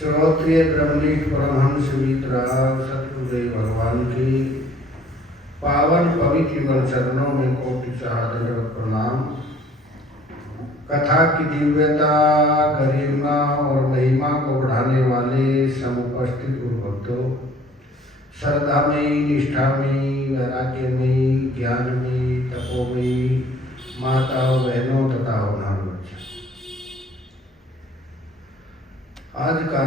श्रोत्रिय ब्रह्मनिक परमहंस वितराग सतगुरुदेव भगवान की पावन पवित्र युगल चरणों में कोटि दंडवत प्रणाम। कथा की दिव्यता, गरिमा और महिमा को बढ़ाने वाले समुपस्थित गुरु भक्तों, श्रद्धा में, निष्ठा में, वैराग्य में, ज्ञान में, तपो में, माताओं, बहनों तथा होनहार बच्चों, आज का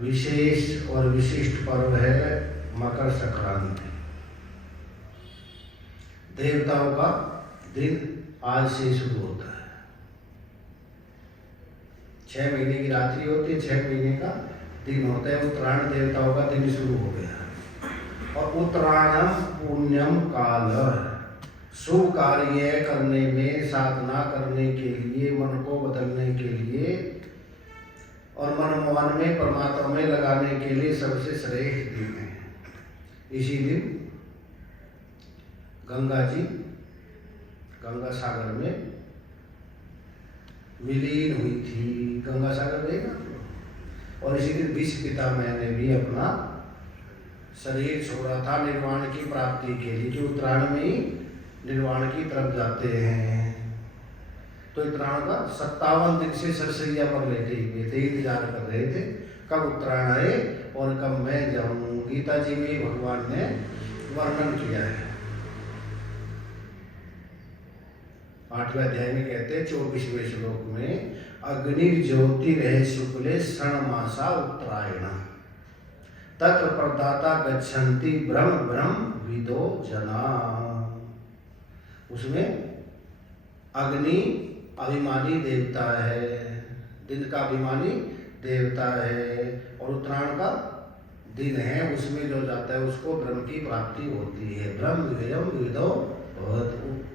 विशेष और विशिष्ट पर्व है मकर संक्रांति। देवताओं का दिन आज से शुरू होता है। 6 महीने की रात्रि होती है, 6 महीने का दिन होता है। उत्तरायण देवताओं का दिन शुरू हो गया। और उत्तरायणम पुण्यम काल, शुभ कार्य करने में, साधना करने के लिए, मन को बदलने के लिए और मन में परमात्मा में लगाने के लिए सबसे श्रेष्ठ दिन है। इसी दिन गंगा जी गंगा सागर में विलीन हुई थी। गंगा सागर देखा। और इसी दिन विश्व पितामह ने भी अपना शरीर छोड़ा था निर्वाण की प्राप्ति के लिए, जो उत्तरायण में ही निर्वाण की तरफ जाते हैं। तो उत्तरायण का 57 दिन से सरसैया पर लेटे हुए थे, इंतजार कर रहे थे कब उत्तरायण आए और कब मैं जाऊं। गीता जी में भगवान ने वर्णन किया है। 8वें अध्याय में कहते हैं 24वें श्लोक में, अग्नि ज्योति रहे शुक्ले क्षण मासा उत्तरायण तत्र प्रदाता गच्छन्ति ब्रह्म ब्रह्म विदो जना। उसमें अग्नि अभिमानी देवता है, दिन का अभिमानी देवता है, और उत्तरायण का दिन है। उसमें जो जाता है उसको ब्रह्म की प्राप्ति होती है। ब्रह्म विदो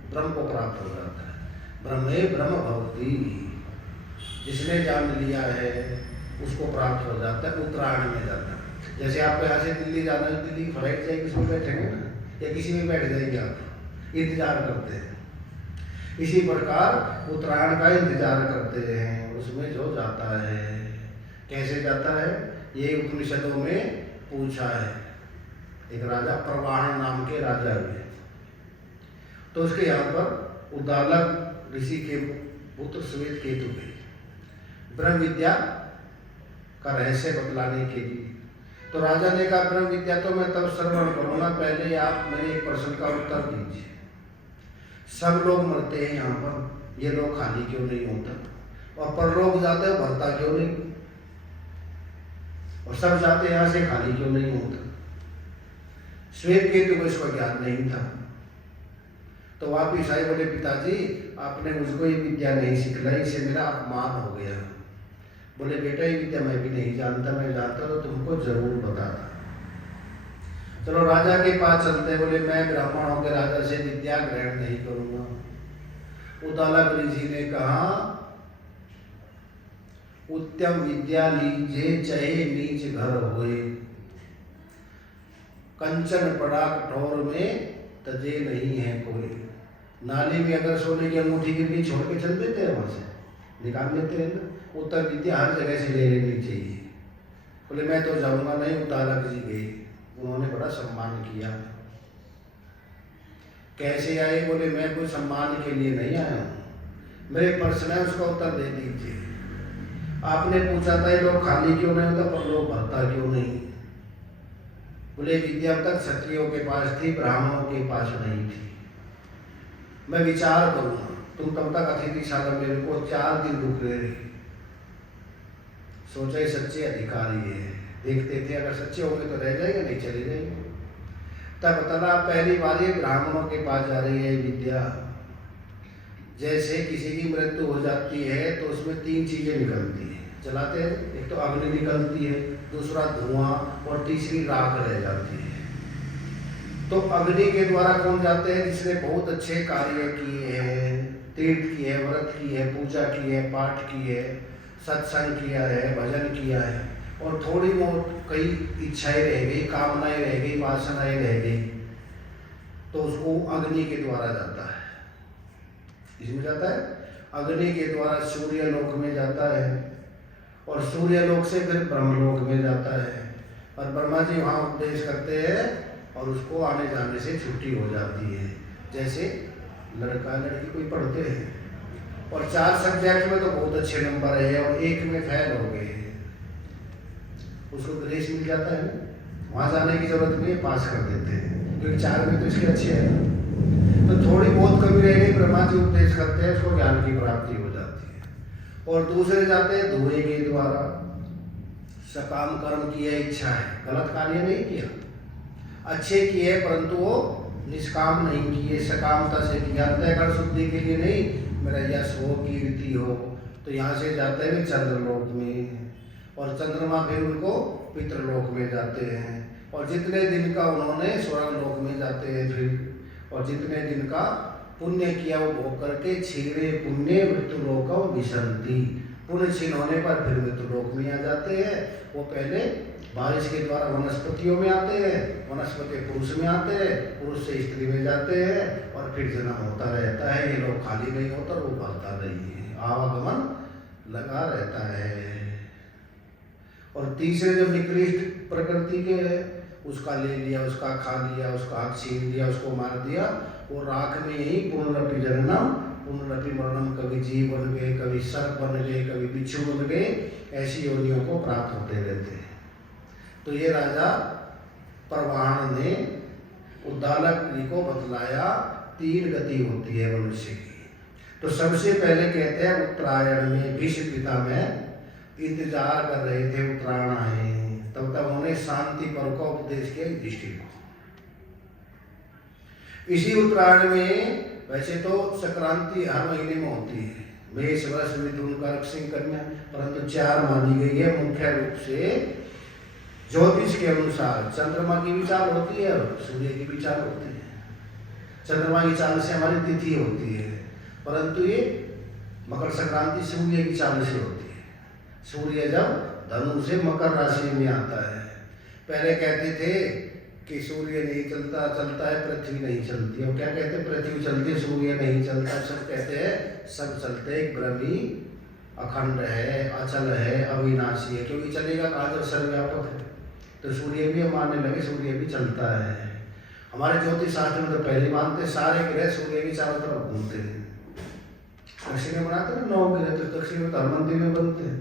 ब्रह्म को प्राप्त हो जाता है। ब्रह्मे ब्रह्म भवति, जिसने जान लिया है उसको प्राप्त हो जाता है। उत्तरायण में जाता है। जैसे आपको यहाँ से दिल्ली जाना है, दिल्ली फ्लाइट जाएगी, उसमें बैठेंगे ना, या किसी में बैठ जाएंगे, आप इंतजार करते हैं। इसी प्रकार उत्तरायण का इंतजार करते हैं। उसमें जो जाता है कैसे जाता है, ये उपनिषदों में पूछा है। एक राजा प्रवाहन नाम के राजा हुए, तो उसके यहाँ पर उद्दालक ऋषि के पुत्र श्वेत केतु गए ब्रह्म विद्या का रहस्य बतलाने के लिए। तो राजा ने कहा, ब्रह्म विद्या तो मैं तब श्रवण करूँगा, पहले आप मेरे एक प्रश्न का उत्तर दीजिए। सब लोग मरते हैं यहाँ पर, ये लोग खाली क्यों नहीं होता? और परलोक जाते हैं, भरता क्यों नहीं? और सब जाते यहाँ से, खाली क्यों नहीं होता? श्वेत केतु को इसका ज्ञान नहीं था। तो वापिस आए, बोले पिताजी आपने मुझको ये विद्या नहीं सिखलाई, इससे मेरा अपमान हो गया। बोले बेटा ये विद्या मैं भी नहीं जानता, मैं जानता तो तुमको जरूर बताता। चलो राजा के पास चलते। बोले मैं ब्राह्मण होकर राजा से विद्या ग्रहण नहीं करूंगा। उद्दालक ऋषि ने कहा, उत्तम विद्या लीजे चाहे नीच घर होए, कंचन पड़ा कठोर में तजे नहीं है कोई। नाली में अगर सोने की अंगूठी गिरनी, छोड़ के चल देते हैं, वहां से निकाल लेते हैं ना। उत्तर विद्या हर जगह से ले लेनी चाहिए। बोले मैं तो जाऊंगा नहीं। उद्दालक जी गए, उन्होंने बड़ा सम्मान किया। कैसे आए? बोले मैं कोई सम्मान के लिए नहीं आया हूँ, मेरे प्रश्न है उसका उत्तर दे दीजिए। आपने पूछा था ये लोग खाली क्यों नहीं होता, पर लोग भरता क्यों नहीं? बोले विद्या अब तक क्षत्रियों के पास थी, ब्राह्मणों के पास नहीं थी। मैं विचार करूँगा। तुम तब तक अतिथिशाला मेरे को 4 दिन रुक रहे। सोचा ही सच्चे अधिकारी है, देखते थे अगर सच्चे होंगे तो रह जाएंगे, नहीं चले जाएंगे। तब तला पहली बार ये ब्राह्मणों के पास जा रही है विद्या। जैसे किसी की मृत्यु हो जाती है तो उसमें 3 चीजें निकलती है, चलाते हैं। एक तो अग्नि निकलती है, दूसरा धुआं, और तीसरी राख रह जाती है। तो अग्नि के द्वारा कौन जाते हैं? जिसने बहुत अच्छे कार्य किए हैं, तीर्थ किए है, व्रत की है, पूजा की है, पाठ की है, सत्संग किया है, भजन किया है, और थोड़ी बहुत कई इच्छाएं रह गई, कामनाएं रह गई, वासनाएं रह गई, तो उसको अग्नि के द्वारा जाता है। इसमें जाता है अग्नि के द्वारा सूर्य लोक में जाता है, और सूर्य लोक से फिर ब्रह्मलोक में जाता है। और ब्रह्मा जी वहाँ उपदेश करते हैं और उसको आने जाने से छुट्टी हो जाती है। जैसे लड़का लड़की कोई पढ़ते हैं और 4 सब्जेक्ट में तो बहुत अच्छे नंबर है और 1 में फेल हो गए, उसको ग्रेस मिल जाता है, वहाँ जाने की जरूरत नहीं है, पास कर देते हैं क्योंकि 4 में तो इसके अच्छे हैं। तो थोड़ी बहुत कमी रह गई, ब्रह्मा जी उपदेश करते हैं, उसको ज्ञान की प्राप्ति हो जाती है। और दूसरे जाते हैं धुएं के द्वारा, सकाम कर्म की है, इच्छा है, गलत कार्य नहीं किया, अच्छे किए परंतु वो निष्काम नहीं किए, सकामता से किया, अंतःकरण शुद्धि के लिए नहीं, मेरा यश हो, कीर्ति हो। तो यहाँ से जाते हैं चंद्रलोक में और चंद्रमा फिर उनको पितृलोक में जाते हैं। और जितने दिन का उन्होंने स्वर्ग लोक में जाते हैं फिर, और जितने दिन का पुण्य किया वो भोग करके क्षीणे पुण्य मृत्युलोक विशंति, पुण्य क्षीण होने पर फिर मृत्युलोक में आ जाते हैं। वो पहले बारिश के द्वारा वनस्पतियों में आते हैं, वनस्पति पुरुष में आते हैं, पुरुष से स्त्री में जाते हैं और फिर जन्म होता रहता है। ये लोग खाली नहीं होता, वो बढ़ता नहीं है, आवागमन लगा रहता है। और तीसरे जो निकृष्ट प्रकृति के है, उसका ले लिया, उसका खा लिया, उसका हाथ छीन लिया, उसको मार दिया, वो राख में ही पुनरपि जननम पुनरपि मरणम, कभी जीव बन गए, कभी सर्प बन गए, कभी बिच्छू बन गए, ऐसी योनियों को प्राप्त होते रहते हैं। तो ये राजा परवाहन ने उद्दालक जी को बतलाया 3 गति होती है मनुष्य की। तो सबसे पहले कहते हैं उत्तरायण में भीष्म पितामह इंतजार कर रहे थे उत्तरायण आए, तब तक उन्होंने शांति पर्व का उपदेश किया युधिष्ठिर को। इसी उत्तरायण में वैसे तो संक्रांति हर महीने में होती है, मेष वृष मिथुन कर्क सिंह कन्या, परंतु 4 मानी गई है मुख्य रूप से। ज्योतिष के अनुसार चंद्रमा की भी चाल होती है और सूर्य की भी चाल होती है। चंद्रमा की चाल से हमारी तिथि होती है, परंतु ये मकर संक्रांति सूर्य की चाल से होती है। सूर्य जब धनु से मकर राशि में आता है, पहले कहते थे कि सूर्य नहीं चलता, चलता है पृथ्वी नहीं चलती है। क्या कहते हैं? पृथ्वी चलती है, सूर्य नहीं चलता। सब कहते हैं सब चलते, ब्रह्मी अखंड है, अचल है, अविनाशी है, क्योंकि चलेगा कहाँ जब सर्वव्यापक है। तो सूर्य भी हम मानने लगे, सूर्य भी चलता है। हमारे ज्योतिष शास्त्र में तो पहले मानते सारे ग्रह सूर्य की चारों तरफ घूमते हैं। दक्षिण में बनाते हैं 9 ग्रह, तो दक्षिण में धर्मंती में बनते हैं।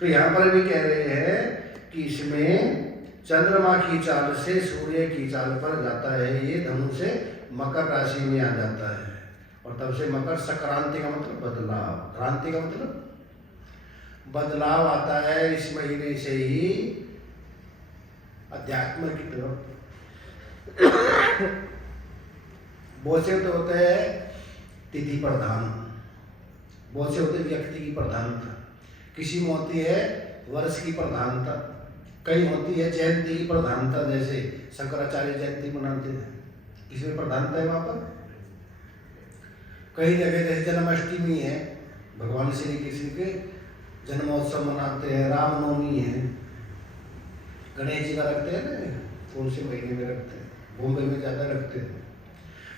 तो यहाँ पर भी कह रहे हैं कि इसमें चंद्रमा की चाल से सूर्य की चाल पर जाता है, ये धनु से मकर राशि में आ जाता है। और तब से मकर संक्रांति का मतलब बदलाव, क्रांति का मतलब बदलाव आता है। इस महीने से ही अध्यात्म की तरफ बहुत से तो होते हैं तिथि प्रधान, बहुत से होते व्यक्ति की प्रधानता, किसी में होती है वर्ष की प्रधानता, कई होती है जयंती की प्रधानता, जैसे शंकराचार्य जयंती मनाते हैं, इसमें प्रधानता है वहाँ पर। कई जगह जैसे जन्माष्टमी है, भगवान श्री कृष्ण के जन्मोत्सव मनाते हैं, रामनवमी है, गणेश जी का रखते हैं ना, कौन से महीने में रखते हैं, बॉम्बे में ज़्यादा रखते हैं।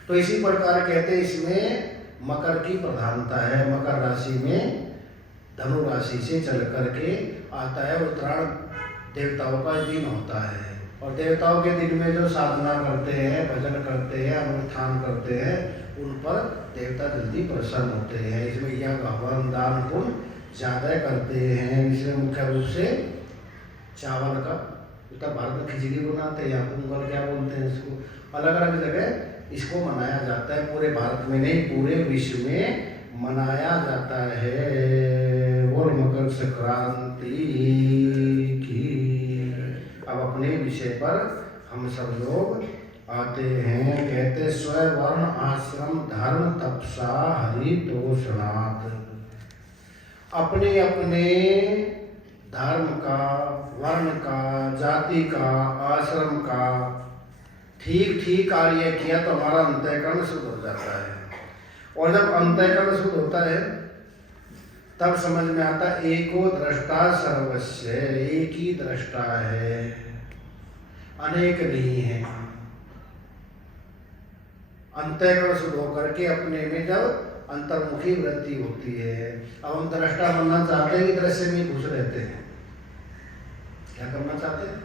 तो इसी प्रकार कहते हैं इसमें मकर की प्रधानता है। मकर राशि में धनु राशि से चल करके आता है। उत्तरायण देवताओं का दिन होता है और देवताओं के दिन में जो साधना करते हैं, भजन करते हैं, अनुष्ठान करते हैं, उन पर देवता जल्दी प्रसन्न होते हैं। इसमें यज्ञ हवन दान पुण्य ज़्यादा करते हैं। इसमें मुख्य रूप से चावल का, उत्तर भारत में खिचड़ी बनाते हैं, यहाँ पोंगल क्या बोलते हैं इसको, अलग अलग जगह इसको मनाया जाता है। पूरे भारत में नहीं, पूरे विश्व में मनाया जाता है। और मकर संक्रांति की अब अपने विषय पर हम सब लोग आते हैं। कहते स्ववर्ण आश्रम धर्म तपसा हरितोषणात्, अपने अपने धर्म का, वर्ण का, जाति का, आश्रम का ठीक ठीक कार्य किया तो हमारा अंतःकरण शुद्ध हो जाता है। और जब अंतःकरण शुद्ध होता है तब समझ में आता एको दृष्टा सर्वस्य, एक ही दृष्टा है, अनेक नहीं है। अंतःकरण शुद्ध होकर के अपने में जब अंतर्मुखी वृत्ति होती है। अब हम दृष्टा बनना चाहते हैं कि दृश्य में घुस रहते हैं? क्या करना चाहते हैं?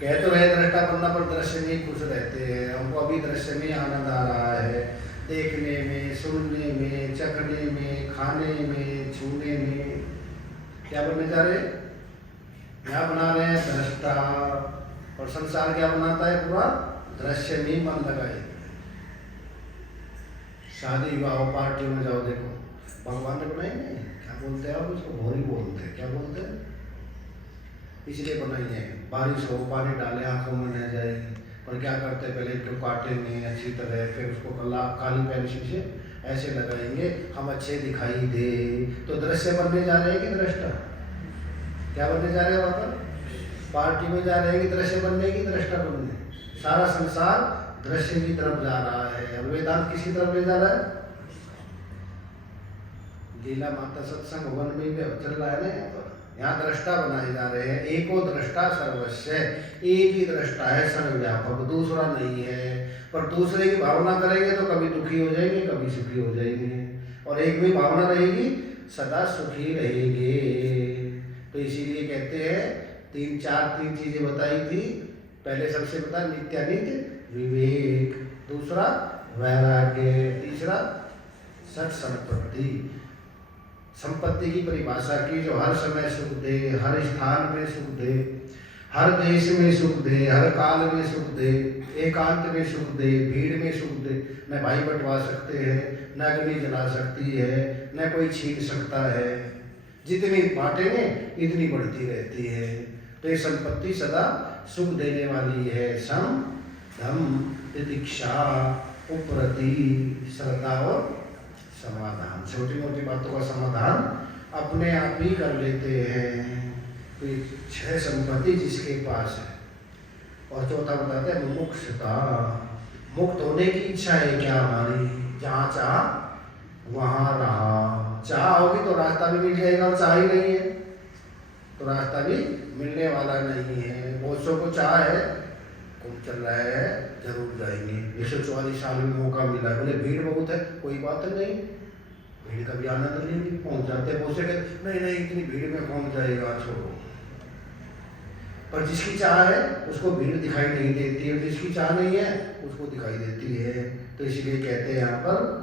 कह तो रहे दृष्टा बनना, पर दृश्य में घुस रहते हैं। हमको अभी दृश्य में आनंद आ रहा है, देखने में, सुनने में, चखने में, खाने में, छूने में। क्या बनने जा रहे हैं? क्या बना रहे हैं? दृष्टा। और संसार क्या बनाता है? पूरा दृश्य में मन लगाए। शादी विवाह पार्टी में जाओ, देखो भगवान ने बनाई नहीं, क्या बोलते हैं आप उसको? भोरी बोलते हैं। क्या बोलते हैं? इसलिए बनाई है बारिश हो, पानी डाले, आंखों में न जाए। पर क्या करते हैं? पहले इसको काटेंगे अच्छी तरह, फिर उसको काली पेंसिल से ऐसे लगाएंगे हम अच्छे दिखाई दे। तो दृश्य बनने जा रहे हैं कि दृष्टा? क्या बनने जा रहे हैं? वहाँ पर पार्टी में जा रहे हैं कि दृश्य बनने की दृष्टा बनने? सारा संसार दृश्य की तरफ जा रहा है। अब वेदांत किसी तरफ ले जा रहा है? लीला माता सत्संग भवन में चल रहा है ना। यहाँ दृष्टा बनाए जा रहे हैं। एको दृष्टा सर्वस्व, एक ही दृष्टा है सर्वव्यापक, दूसरा नहीं है। पर दूसरे की भावना करेंगे तो कभी दुखी हो जाएंगे, कभी सुखी हो जाएंगे। और एक भी भावना रहेगी, सदा सुखी रहेंगे। तो इसीलिए कहते हैं तीन चीजें बताई थी। पहले सबसे बता नित्यानित्य विवेक, दूसरा वैराग्य, तीसरा सत संपत्ति। संपत्ति की परिभाषा की जो हर समय सुख दे, हर स्थान में सुख दे, हर देश में सुख दे, हर काल में सुख दे, एकांत में सुख दे, भीड़ में सुख दे। न भाई बंटवा सकते हैं, न अग्नि जला सकती है, न कोई छीन सकता है। जितनी बांटेंगे इतनी बढ़ती रहती है। तो ये संपत्ति सदा सुख देने वाली है। सम धम तितिक्षा उपरति, श्रद्धा और समाधान। छोटी मोटी बातों का समाधान अपने आप ही कर लेते हैं। तो 6 संपत्ति जिसके पास है। और चौथा बताते हैं मुमुक्षुता, मुक्त होने की इच्छा है क्या हमारी? जहाँ चाह वहाँ रहा। चाह होगी तो रास्ता भी मिल जाएगा, और चाह ही नहीं है तो रास्ता भी मिलने वाला नहीं है। बहुत सौ को चाह है, कौन चल रहा है, जरूर जाएंगे। 144 साल में मौका मिला, बोले भीड़ बहुत है, कोई बात नहीं, भीड़ का भी आनंद लेंगे। पहुँच जाते बहुत से कहते नहीं नहीं इतनी भीड़ में कौन जाएगा, छोड़ो। पर जिसकी चाह है उसको भीड़ दिखाई नहीं देती है, जिसकी चाह नहीं है उसको दिखाई देती है। तो इसीलिए कहते हैं यहाँ पर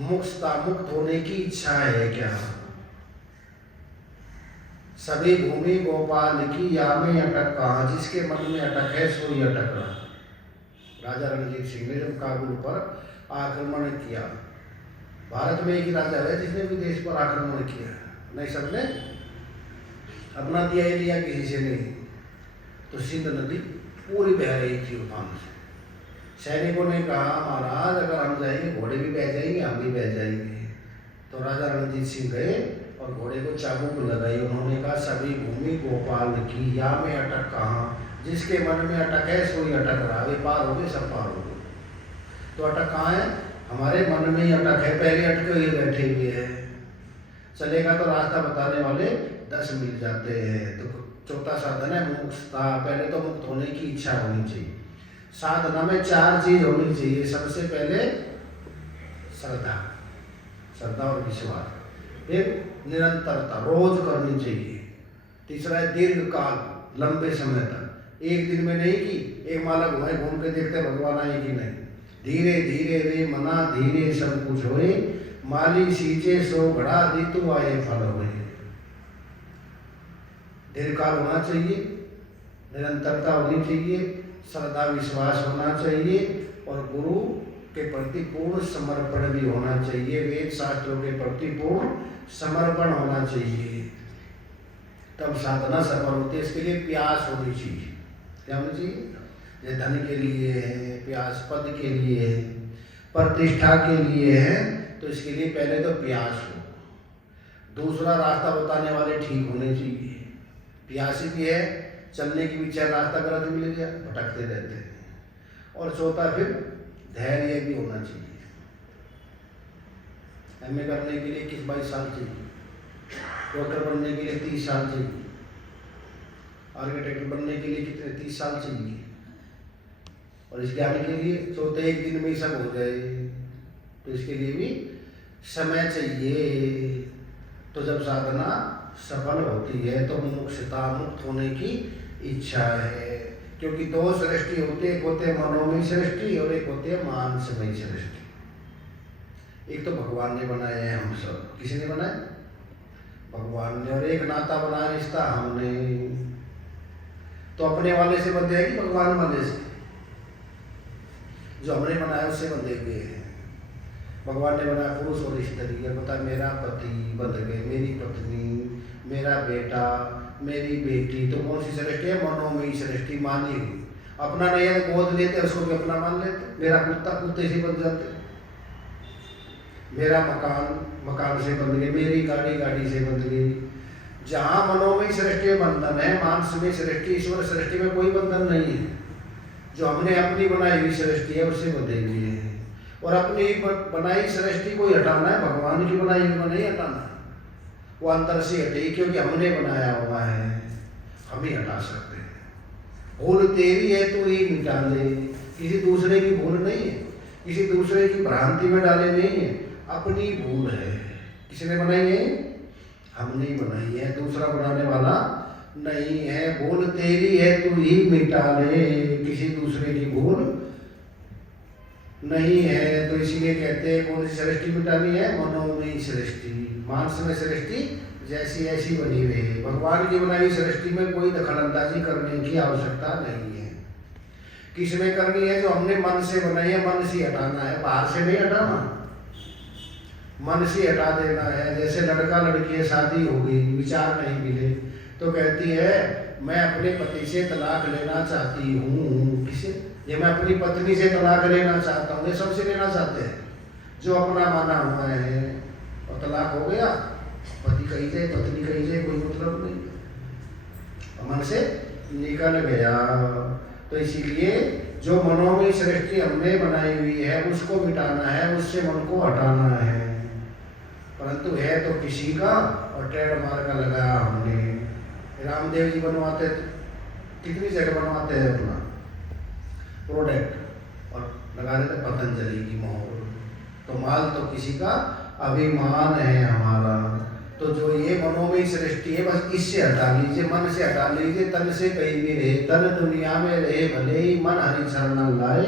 मुक्त होने की इच्छा है क्या? सभी भूमि गोपाल की या में अटक कहाँ, जिसके मन में अटक है सो ही अटक रहा। राजा रणजीत सिंह ने जब काबुल पर आक्रमण किया, भारत में एक ही राजा है जिसने विदेश पर आक्रमण किया, नहीं सबने अपना दिया ही लिया, किसी से नहीं। तो सिंध नदी पूरी बह रही थी उफान से। सैनिकों ने कहा महाराज अगर हम जाएंगे घोड़े भी बह जाएंगे, हम भी बह जाएंगे। तो राजा रणजीत सिंह गए और घोड़े को चाबुक लगाई। उन्होंने कहा सभी भूमि गोपाल की या में अटक कहाँ, जिसके मन में अटक है सो ही अटक रहा। वे पार हो गए, सब पार हो गए। तो अटक कहाँ है? हमारे मन में ही अटक है, पहले अटके हुए बैठे हुए हैं। चलेगा तो रास्ता बताने वाले 10 मिल जाते हैं। तो चौथा साधन है मुक्तता। पहले तो मुक्त होने की इच्छा होनी चाहिए। साधना में 4 चीज होनी चाहिए। सबसे पहले श्रद्धा और विश्वास, फिर निरंतरता, रोज करनी चाहिए। तीसरा है दीर्घ काल, लंबे समय तक, एक दिन में नहीं कि एक माला घुमाए घूम के देखते भगवान आए कि नहीं। धीरे धीरे रे मना धीरे सब कुछ होए, माली सींचे सो घड़ा ऋतु आए फल होए। दीर्घकाल होना चाहिए, निरंतरता होनी चाहिए, श्रद्धा विश्वास होना चाहिए, और गुरु के प्रति पूर्ण समर्पण भी होना चाहिए। वेद शास्त्रों के प्रति पूर्ण समर्पण होना चाहिए, तब साधना सफल होती है। इसके लिए प्यास होनी चाहिए। क्या होनी चाहिए? ये धन के लिए है प्यास, पद के लिए है, प्रतिष्ठा के लिए है, तो इसके लिए पहले तो प्यास हो। दूसरा रास्ता बताने वाले ठीक होने चाहिए। प्यासी भी है, चलने की भी चाहे रास्ता गलत मिल गया, भटकते रहते हैं। और चौथा फिर धैर्य भी होना चाहिए। एमए करने के लिए 21-22 साल चाहिए, डॉक्टर बनने के लिए 30 साल चाहिए, आर्किटेक्ट बनने के लिए कितने 30 साल चाहिए, और इस ज्ञान के लिए चौथे एक दिन में ही सब हो जाए। तो इसके लिए भी समय चाहिए। तो जब साधना सफल होती है तो मुमुक्षुता, मुक्त होने की इच्छा है। क्योंकि दो सृष्टि होते, एक होते हैं मनोमयी सृष्टि और एक होते हैं मानसमयी सृष्टि। एक तो भगवान ने बनाए हैं हम सब। किसी ने बनाए? भगवान ने। और एक नाता बनाया, रिश्ता हमने। तो अपने वाले से बंधे हैं कि भगवान वाले से? जो हमने बनाया उससे बंधे हुए हैं। भगवान ने बनाया पुरुष और स्त्री। अब बता, मेरा पति बंध गए, मेरी पत्नी, मेरा बेटा, मेरी बेटी। तो कौन सी सृष्टि है? मनोमयी सृष्टि मानी हुई। अपना नहीं है गोद लेते, उसको भी अपना मान लेते। मेरा कुत्ता, कुत्ते से बंध जाते। मेरा मकान, मकान से बंध गए। मेरी गाड़ी, गाड़ी से बंध गई। जहाँ मनोमयी सृष्टि में बंधन है, मानसमयी सृष्टि, ईश्वर सृष्टि में कोई बंधन नहीं है। जो हमने अपनी बनाई हुई सृष्टि है उससे बंधे हुए हैं। और अपनी बनाई सृष्टि को हटाना है, भगवान की बनाई हुई को नहीं हटाना। वो अंतर से हटेगी, क्योंकि हमने बनाया हुआ है, हम ही हटा सकते हैं। भूल तेरी है तो ही मिटा ले। किसी दूसरे की भूल नहीं है, किसी दूसरे की भ्रांति में डाले नहीं है, अपनी भूल है। किसने बनाई है? हमने ही बनाई है, दूसरा बनाने वाला नहीं है। भूल तेरी है तू ही मिटा ले, किसी दूसरे की भूल नहीं है। तो इसीलिए कहते हैं कौन सी सृष्टि मिटानी है? मनोमयी सृष्टि। मानसमय सृष्टि जैसी ऐसी बनी रहे। भगवान की बनाई सृष्टि में कोई दखलंदाजी करने की आवश्यकता नहीं है। किसमें करनी है? जो हमने मन से बनाई है, मन से हटाना है, बाहर से नहीं हटाना, मन से हटा देना है। जैसे लड़का लड़की है, शादी हो गई, विचार नहीं मिले, तो कहती है मैं अपने पति से तलाक लेना चाहती हूँ। किसे? ये मैं अपनी पत्नी से तलाक लेना चाहता हूँ। ये सबसे लेना चाहते हैं जो अपना माना हुआ है। और तलाक हो गया, पति कही जाए, पत्नी कही जाए, कोई मतलब नहीं, मन से निकल गया। तो इसीलिए जो मनोमयी सृष्टि हमने बनाई हुई है उसको मिटाना है, उससे मन को हटाना है। परंतु है तो किसी का, और ट्रेडमार्क का लगाया हमने। रामदेव जी बनवाते, कितनी जगह बनवाते हैं अपना प्रोडक्ट, और लगा देते पतंजलि की मोहर। तो माल तो किसी का, अभिमान है हमारा। तो जो ये मनोमयी सृष्टि है, बस इससे हटा लीजिए, मन से हटा लीजिए। तन से कहीं भी रहे, तन दुनिया में रहे भले ही, मन हरि शरण लाए।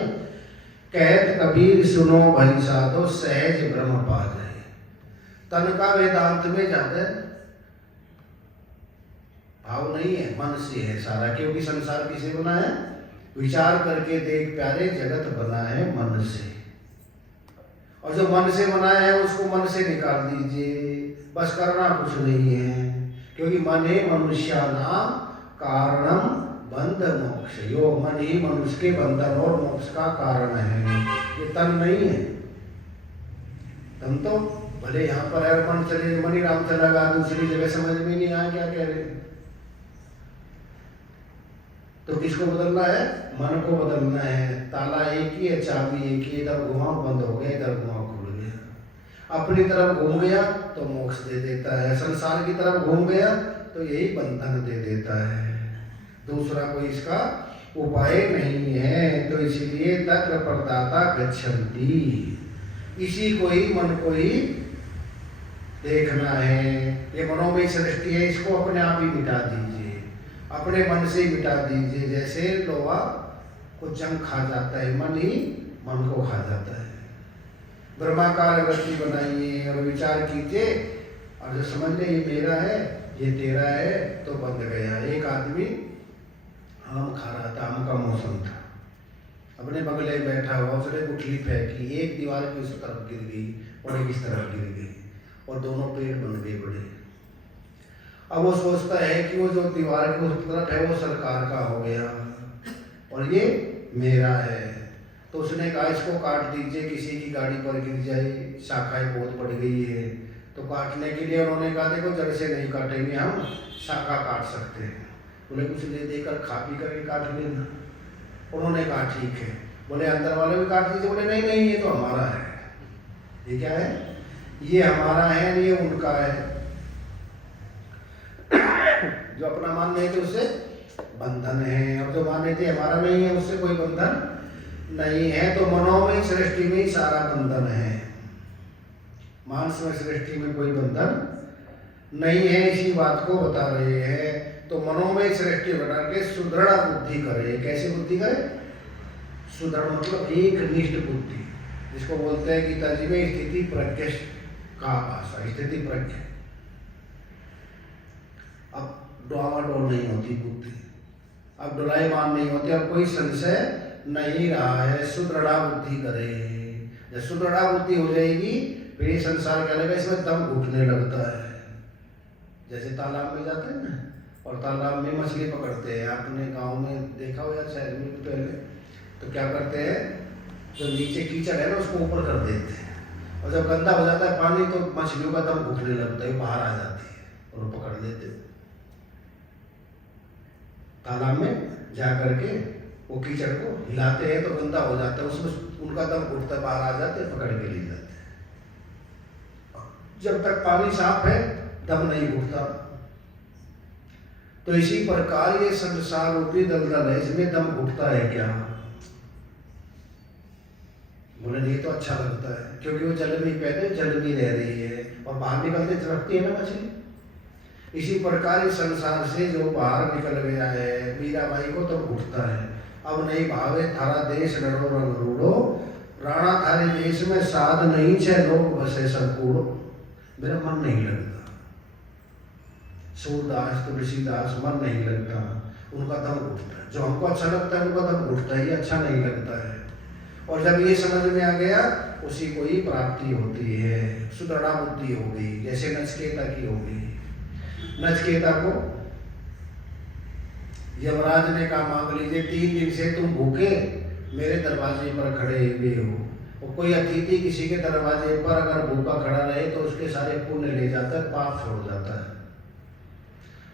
कहत कबीर सुनो भई साधो, सहज ब्रह्म पा जाए। तन का वेदांत में ज्यादा भाव नहीं है, मन से है सारा। क्योंकि संसार किसे बना है? विचार करके देख प्यारे, जगत बना है मन से। और जो मन से बनाया है उसको मन से निकाल दीजिए, बस करना कुछ नहीं है। क्योंकि मन ही मनुष्यानाम कारणम बंध मोक्ष यो। मन ही मनुष्य के बंधन और मोक्ष का कारण है, ये तन नहीं है। तन तो भले यहाँ पर है, मन चले, मणिराम चला गया दूसरी जगह, समझ में नहीं आया क्या कह रहे। तो किसको बदलना है? मन को बदलना है। ताला एक ही है, चाबी एक ही, इधर घुमाओ बंद हो गया, इधर घुमाओ खुल गया। अपनी तरफ घूम गया तो मोक्ष दे देता है, संसार की तरफ घूम गया तो यही बंधन दे देता है। दूसरा कोई इसका उपाय नहीं है। तो इसीलिए तत्र प्रदाता गच्छन्ति, इसी को ही, मन को ही देखना है। ये मनोमयी सृष्टि है, इसको अपने आप ही मिटा दीजिए, अपने मन से ही मिटा दीजिए। जैसे लोहा को जंग खा जाता है, मन ही मन को खा जाता है। ब्रह्माकार वृत्ति बनाइए और विचार कीजिए, और जो समझ ले ये मेरा है, ये तेरा है, तो बंध गया। एक आदमी आम खा रहा था, आम का मौसम था, अपने बगले में बैठा हुआ, उसने गुठली फेंकी, एक दीवार की उस तरफ गिर गई और एक इस तरफ गिर गई, और दोनों पेड़ बन गए बड़े। अब वो सोचता है कि वो जो दीवार की उस तरफ है वो सरकार का हो गया और ये मेरा है। तो उसने कहा इसको काट दीजिए, किसी की गाड़ी पर गिर जाए, शाखाएं बहुत पड़ गई है। तो काटने के लिए उन्होंने कहा देखो जड़ से नहीं काटेंगे, हम शाखा काट सकते हैं। बोले कुछ ले देकर खा पी करके काट लेना। उन्होंने कहा ठीक है। बोले अंदर वाले भी काट दीजिए। बोले नहीं नहीं, ये तो हमारा है। ये क्या है? ये हमारा है, ये उनका है। जो अपना मान लेते उससे बंधन है, और जो मान लेते हमारा नहीं है उससे कोई बंधन नहीं है। तो मनोमयी सृष्टि में ही सारा बंधन है। मांस में सृष्टि में कोई बंधन नहीं है, इसी बात को बता रहे हैं। तो मनोमय सृष्टि बना के सुदृढ़ बुद्धि करे। कैसी बुद्धि करे? सुदृढ़ मतलब एक निष्ठ बुद्धि, जिसको बोलते हैं गीता जी में स्थिति प्रज्ञ का भाषा, स्थिति प्रज्ञ। अब डोलामाडोल नहीं होती बुद्धि, अब डोलायमान नहीं होती, अब कोई संशय नहीं रहा है। सुदृढ़ बुद्धि करे। जब सुदृढ़ बुद्धि हो जाएगी फिर ये संसार क्या लगेगा, इसमें दम घुटने लगता है। जैसे तालाब में जाते हैं ना, और तालाब में मछली पकड़ते हैं, आपने गांव में देखा हो या शहर में पहले, तो क्या करते हैं, जो नीचे कीचड़ है ना उसको ऊपर कर देते हैं, और जब गंदा हो जाता है पानी तो मछलियों का दम घुटने लगता है, बाहर आ जाती है और वो पकड़ लेते हैं। तालाब में जा करके वो कीचड़ को हिलाते हैं तो गंदा हो जाता है, उसमें उनका दम घुटता, बाहर आ जाते हैं, पकड़ के ले जाते हैं। जब तक पानी साफ है दम नहीं घुटता। तो इसी प्रकार ये संसार रूपी दलदल है, इसमें दम घुटता है क्या? बोले नहीं तो अच्छा लगता है, क्योंकि वो जल में पैदे जल में रह रही है और बाहर निकलते झपकती है ना मछली। इसी प्रकार इस संसार से जो बाहर निकल गया है, मीराबाई को तो घुटता है। अब नहीं भावे थारा देश लड़ो रंग रूढ़ो, राणा थारे देश में साध नहीं छे लोग बसे संकूड़ो। मेरा मन नहीं लगता। सूरदास तुलसीदास मन नहीं लगता, उनका दम घुटता है। जो हमको अच्छा लगता है उनका दम घुटता है, ये अच्छा नहीं लगता है। और जब ये समझ में आ गया उसी को ही प्राप्ति होती है, सुदृढ़ बुद्धि हो गई, जैसे नचिकेता की हो गई। नचिकेता को यमराज ने कहा मांग लीजिए, 3 दिन से तुम भूखे मेरे दरवाजे पर खड़े हुए हो। और कोई अतिथि किसी के दरवाजे पर अगर भूखा खड़ा रहे तो उसके सारे पुण्य ले जाता है, पाप छोड़ जाता है।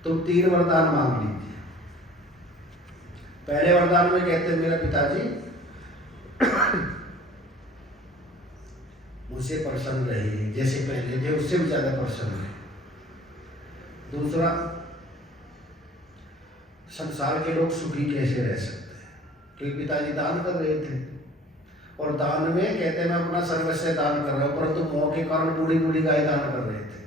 तुम 3 वरदान मांग लीजिए। पहले वरदान में कहते हैं मेरा पिताजी मुझसे प्रसन्न रहे, जैसे पहले थे उससे भी ज्यादा प्रसन्न रहे। दूसरा, संसार के लोग सुखी कैसे रह सकते हैं, क्योंकि पिताजी दान कर रहे थे, और दान में कहते हैं मैं अपना सर्वस्व दान कर रहा हूँ, परंतु मोह के कारण बूढ़ी बूढ़ी गाय दान कर रहे थे।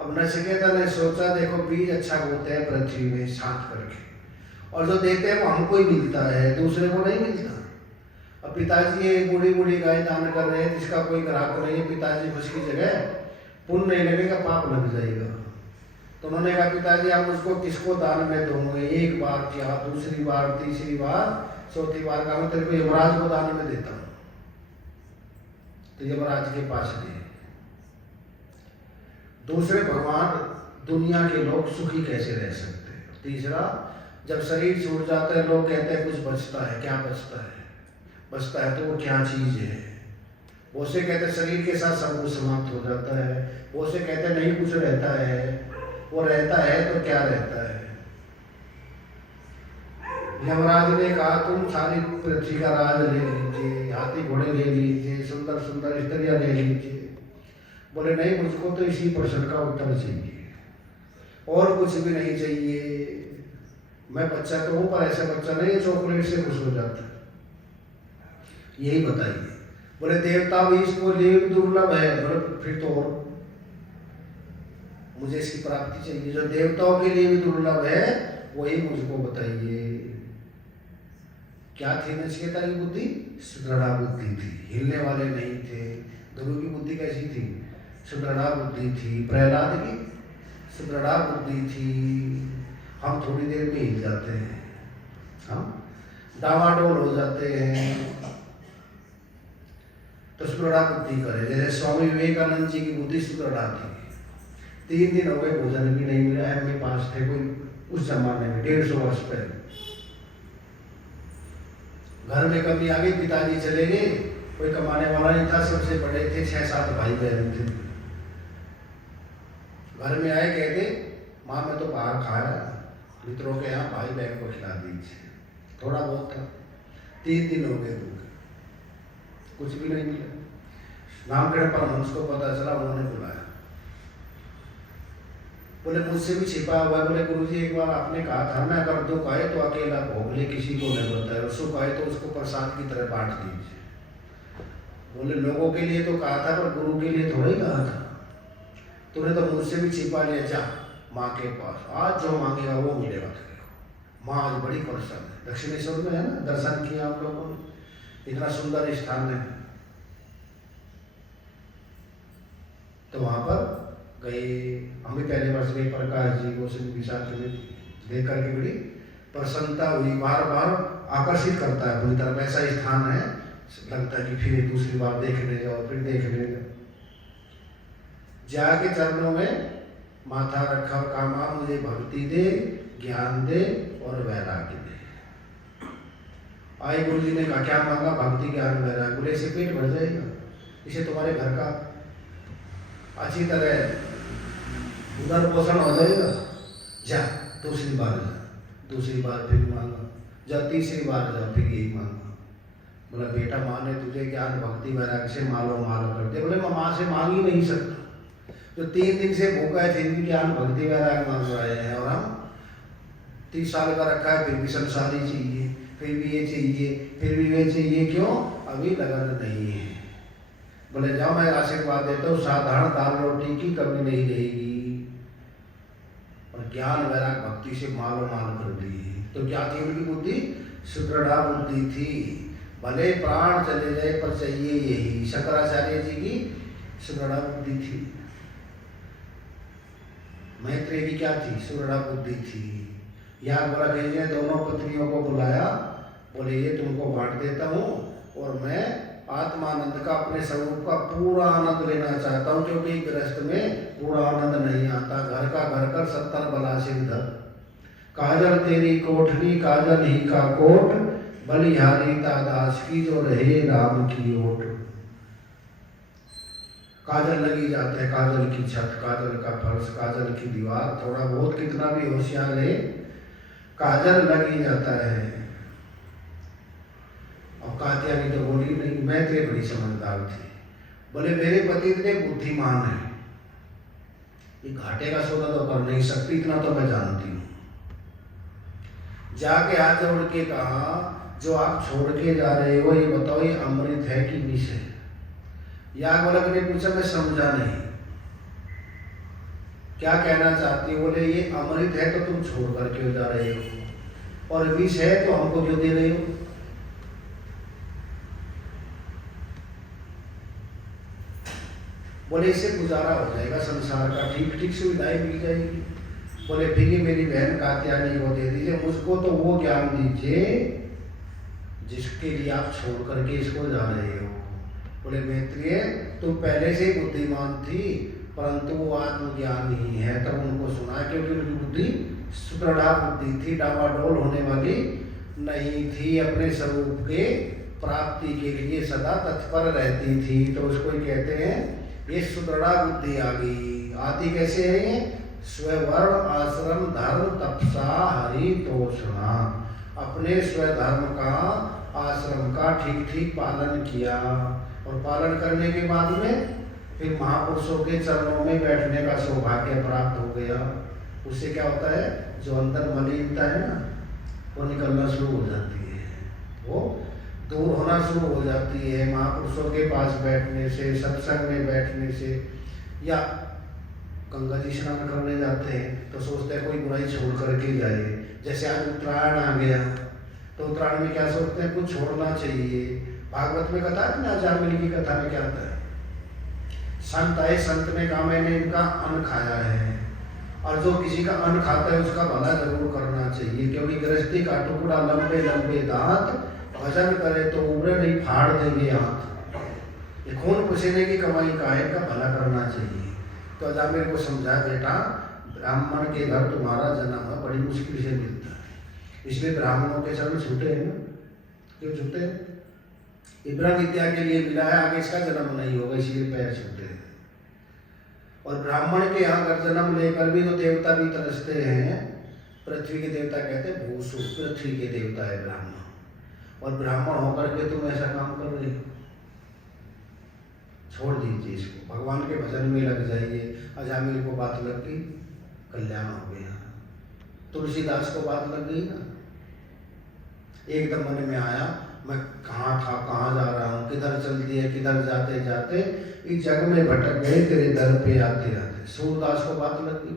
अब नचिकेता ने सोचा देखो बीज अच्छा बोते हैं पृथ्वी में साथ करके, और जो देते हैं वो हमको ही मिलता है, दूसरे को नहीं मिलता। अब पिताजी ये बूढ़ी बूढ़ी गाय दान कर रहे हैं जिसका कोई ग्राहक नहीं है, पिताजी खुश की जगह पुण्य नहीं लगेगा, पाप लग जाएगा। तो उन्होंने कहा पिताजी आप मुझको किसको दान में दोगे? एक बार किया, दूसरी बार, तीसरी बार, चौथी बार का मैं तेरे को यमराज को दान में देता हूँ। तो यमराज के पास गए। दूसरे, भगवान दुनिया के लोग सुखी कैसे रह सकते हैं। तीसरा, जब शरीर छूट जाता है लोग कहते हैं कुछ बचता है, क्या बचता है? बचता है तो वो क्या चीज है? वो से कहते हैं शरीर के साथ सब कुछ समाप्त हो जाता है, वो से कहते हैं नहीं कुछ रहता है। वो रहता है तो क्या रहता है? यमराज ने कहा तुम सारी पृथ्वी का राज ले लीजिए, हाथी घोड़े ले लीजिए, सुंदर सुंदर स्त्रियां ले लीजिए। बोले नहीं, मुझको तो इसी प्रश्न का उत्तर चाहिए, और कुछ भी नहीं चाहिए। मैं बच्चा तो हूँ पर ऐसा बच्चा नहीं है चॉकलेट से खुश हो जाता है। यही बताइए। बोले देवता भी इसको लिए दुर्लभ है। बोले फिर तो और मुझे इसकी प्राप्ति चाहिए, जो देवताओं के लिए भी दुर्लभ है वही मुझको बताइए। क्या थी नचिकेता की बुद्धि? सुदृढ़ बुद्धि थी, हिलने वाले नहीं थे। ध्रुव की बुद्धि कैसी थी? सुदृढ़ बुद्धि थी। प्रहलाद की सुदृढ़ बुद्धि थी। हम थोड़ी देर में हिल जाते हैं, हम डामाडोल हो जाते हैं। तो सुदृढ़ बुद्धि करे। जैसे स्वामी विवेकानंद जी की बुद्धि सुदृढ़ थी। 3 दिन हो गए भोजन भी नहीं मिला है, मेरे पास थे कोई उस जमाने में 150 वर्ष पहले। घर में कमी आ गई, पिताजी चले गए, कोई कमाने वाला नहीं था, सबसे बड़े थे, 6-7 भाई बहन थे। घर में आए, कहते माँ मैं तो बाहर खाया, मित्रों के यहाँ भाई बहन को खिला दीजिए, थोड़ा बहुत था। 3 दिन हो गए भूखे, कुछ भी नहीं मिला। नामकरण परमहंस को पता चला, उन्होंने बुलाया। बोले मुझसे भी छिपा हुआ है। बोले गुरुजी एक बार आपने कहा था मैं अगर दुख आए तो अकेला भोग ले, किसी को नहीं बताए, और सुख आए तो उसको प्रसाद की तरह बांट दीजिए। बोले लोगों के लिए तो कहा था पर गुरु के लिए थोड़ा ही कहा था। तूने तो मुझसे भी छिपा लिया, जा माँ के पास, आज जो मांगेगा वो मिलेगा तेरे को। माँ आज बड़ी प्रसन्न है। दक्षिणेश्वर में है ना, दर्शन किया आप लोगों ने, इतना सुंदर स्थान है। तो वहाँ पर गए, हम भी पहले वर्ष गए, प्रकाश जी गोस्वामी के साथ में देख करके बड़ी प्रसन्नता हुई। बार बार आकर्षित करता है पूरी तरफ, ऐसा स्थान है, लगता है कि फिर दूसरी बार देखने जाओ, फिर देखने जाओ। जाके चरणों में माथा रखा और कहा माँ मुझे भक्ति दे, ज्ञान दे और वैराग्य दे। आए गुरु जी ने कहा क्या मांगा? भक्ति ज्ञान वैराग्य। बोले इससे पेट भर जाएगा, इसे तुम्हारे घर का अच्छी तरह उधर पोषण हो जाएगा। जा दूसरी बार जा, दूसरी बार फिर मांगा, जा तीसरी बार जा, फिर यही मांगा। बोला बेटा माँ ने तुझे ज्ञान भक्ति वैराग्य से मालो मालो कर दिया। बोले मैं माँ से मांग ही नहीं सकता, जो 3 दिन से भूखा है फिर भी ज्ञान भक्ति वैराग्य मांग रहे हैं, और हम 30 साल का रखा है फिर भी संसारी चाहिए, फिर भी ये चाहिए, फिर भी ये चाहिए। क्यों? अभी लगन नहीं है। बोले जाओ मैं आशीर्वाद देता हूँ, साधारण दाल रोटी की कमी नहीं रहेगी, और ज्ञान वैराग्य भक्ति से मालो माल कर दी। तो क्या थी उनकी बुद्धि? सुदृढ़ बुद्धि थी। भले प्राण चले जाए पर चाहिए यही। शंकराचार्य जी की सुदृढ़ बुद्धि थी। मैत्रेय की क्या थी? सुदृढ़ बुद्धि थी। यहाँ बोला कहीं दोनों पत्नियों को बुलाया, बोले ये तुमको बांट देता हूँ, और मैं आत्मानंद का, अपने स्वरूप का पूरा आनंद लेना चाहता हूँ, क्योंकि गृहस्थ में पूरा आनंद नहीं आता। घर का घर कर 70 बला सिंधर, काजल तेरी कोठनी काजल ही का कोट, बलिहारी दास की जो रहे राम की ओट। काजल लगी जाते हैं, काजल की छत, काजल का फर्श, काजल की दीवार, थोड़ा बहुत कितना भी होशियार है काजल लगी जाता है। और कात्यायनी तो बोली नहीं, मैत्रेय बड़ी समझदार थी। बोले मेरे पति इतने बुद्धिमान है, ये घाटे का सौदा तो कर नहीं सकती, इतना तो मैं जानती हूँ। जाके हाथ जोड़ के कहा जो आप छोड़ के जा रहे हो ये बताओ ये अमृत है कि विष है? या बोला मैंने पूछा मैं समझा नहीं, क्या कहना चाहती हो? बोले ये अमृत है तो तुम छोड़ कर क्यों जा रहे हो, और विष है तो हमको क्यों दे रहे हो? बोले इससे गुजारा हो जाएगा संसार का, ठीक ठीक सुविधाएं मिल जाएगी। बोले फिर ये मेरी बहन कात्यायनी को दे दीजिए, मुझको तो वो ज्ञान दीजिए जिसके लिए आप छोड़ करके इसको जा रहे हो। बोले मैत्रेय तुम पहले से ही बुद्धिमान थी, परंतु वो आत्मज्ञान ही है। तब उनको सुना, क्योंकि उनकी बुद्धि सुदृढ़ बुद्धि थी, डावाडोल होने वाली नहीं थी, अपने स्वरूप के प्राप्ति के लिए सदा तत्पर रहती थी। तो उसको ही कहते हैं ये सुदृढ़ बुद्धि आ गई। आती कैसे है ये? स्ववर्ण आश्रम धर्म तपसा हरि तोषणा, अपने स्वधर्म का आश्रम का ठीक ठीक पालन किया, और पालन करने के बाद में फिर महापुरुषों के चरणों में बैठने का सौभाग्य प्राप्त हो गया। उससे क्या होता है, जो अंदर मलिनता है ना वो निकलना शुरू हो जाती है, वो दूर होना शुरू हो जाती है। महापुरुषों के पास बैठने से, सत्संग में बैठने से, या गंगा जी स्नान करने जाते हैं तो सोचते हैं कोई बुराई छोड़ करके जाए। जैसे आज उत्तरायण आ गया तो उत्तरायण में क्या सोचते हैं, कुछ छोड़ना चाहिए। भागवत में कथा है ना, जामिल की कथा में क्या होता है, संत आए, संत ने कहा मैंने इनका अन्न खाया है, और जो किसी का अन्न खाता है उसका भला जरूर करना चाहिए, क्योंकि गृहस्थी का टुकड़ा लंबे लंबे दांत, भजन करे तो उबरे नहीं फाड़ देंगे हाथ। ये खून पसीने की कमाई का है, इनका भला करना चाहिए। तो अजामिल को समझाया बेटा ब्राह्मण के घर तुम्हारा जन्म बड़ी मुश्किल से मिलता है, इसलिए ब्राह्मणों के चरण छूटे हैं ना, क्यों छूटे हैं? इब्रा विद्या के लिए मिला है, आगे इसका जन्म नहीं होगा, इसलिए पैर छूटे हैं। और ब्राह्मण के यहाँ अगर जन्म लेकर भी तो देवता भी तरसते हैं। पृथ्वी के देवता कहते हैं भूसु, पृथ्वी के देवता है ब्राह्मण, और ब्राह्मण होकर के तुम ऐसा काम कर रहे हो, छोड़ दीजिए इसको, भगवान के भजन में लग जाइए। अजामिल को बात लग गई, कल्याण हो गया। तुलसीदास को बात लग गई ना, एकदम मन में आया मैं कहाँ था, कहाँ जा रहा हूँ, किधर चल दिए, किधर जाते जाते इस जग में भटक गए, तेरे दर पे आते आते। सूरदास को बात लग गई।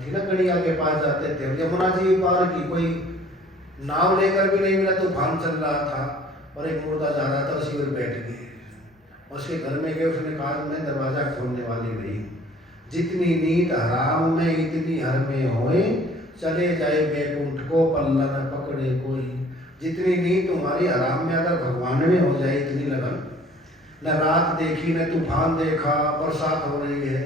थी ना कड़िया के पास जाते थे, यमुना जी पार की, कोई नाव लेकर भी नहीं मिला, तूफान चल रहा था और एक मुर्दा जा रहा था, उसी पर बैठ गए। उसके घर में गए, उसने कहा मैं दरवाजा खोलने वाली नहीं, जितनी नींद हराम में इतनी हर में होए, चले जाए बैकुंठ को पल्ला न पकड़े कोई। जितनी नींद तुम्हारी हराम में अगर भगवान में हो जाए, इतनी लगन, न रात देखी न तूफान देखा, बरसात हो रही है,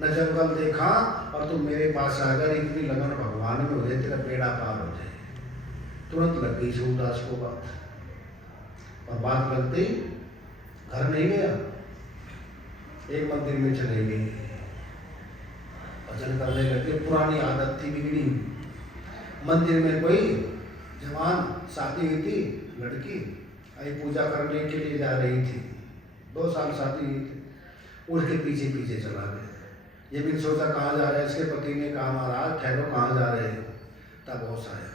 न जंगल देखा, और तुम मेरे पास अगर इतनी लगन भगवान में हो जाए, तेरा बेड़ा पार हो जाए। तुरंत लग गई सूरदास को बात, और बात लगते ही घर नहीं गया, एक मंदिर में चले गए, भजन करने लगे। पुरानी आदत थी बिगड़ी। मंदिर में कोई जवान शादी हुई थी, लड़की आई पूजा करने के लिए जा रही थी, 2 साल शादी हुई थी, उसके पीछे पीछे चला गया। ये भी सोचा कहाँ जा रहे हैं, इसके पति ने कहा महाराज ठहरो, कहाँ जा रहे हो। तब होश आया,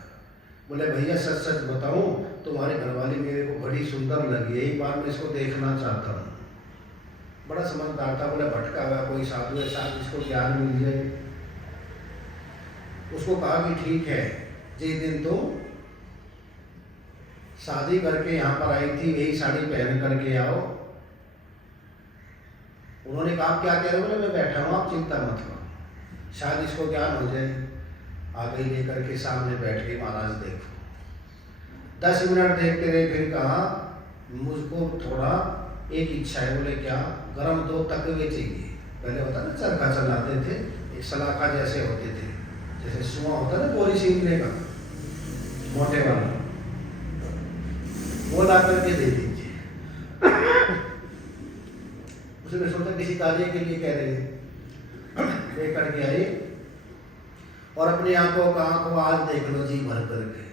बोले भैया सच सच बताऊं, तुम्हारी घरवाली मेरे को बड़ी सुंदर लगी, एक बार मैं इसको देखना चाहता हूँ। बड़ा समझदार था, बोले भटका हुआ कोई साधु है, साथ इसको ज्ञान मिल जाए। उसको कहा कि ठीक है, जिस दिन तुम शादी करके यहाँ पर आई थी, यही साड़ी पहन करके आओ। उन्होंने कहा क्या कह रहे हो, बोले मैं बैठा हूँ, आप चिंता मत करो, शायद इसको ज्ञान हो जाए। आ गई लेकर के सामने बैठ गई, महाराज देखो। 10 मिनट देखते रहे, फिर कहा मुझको थोड़ा एक इच्छा है। बोले क्या? गरम 2 तकवे चाहिए। पहले होता ना चरखा चलाते थे, एक सलाखा जैसे होते थे, जैसे सुआ होता ना बोरी सीखने का, मोटे वाला, वो ला करके दे दीजिए। उसने सोचा किसी कार्य के लिए कह रहे हैं, लेकर के आई और अपनी आंखों का आंखों आज देख लो जी भर करके,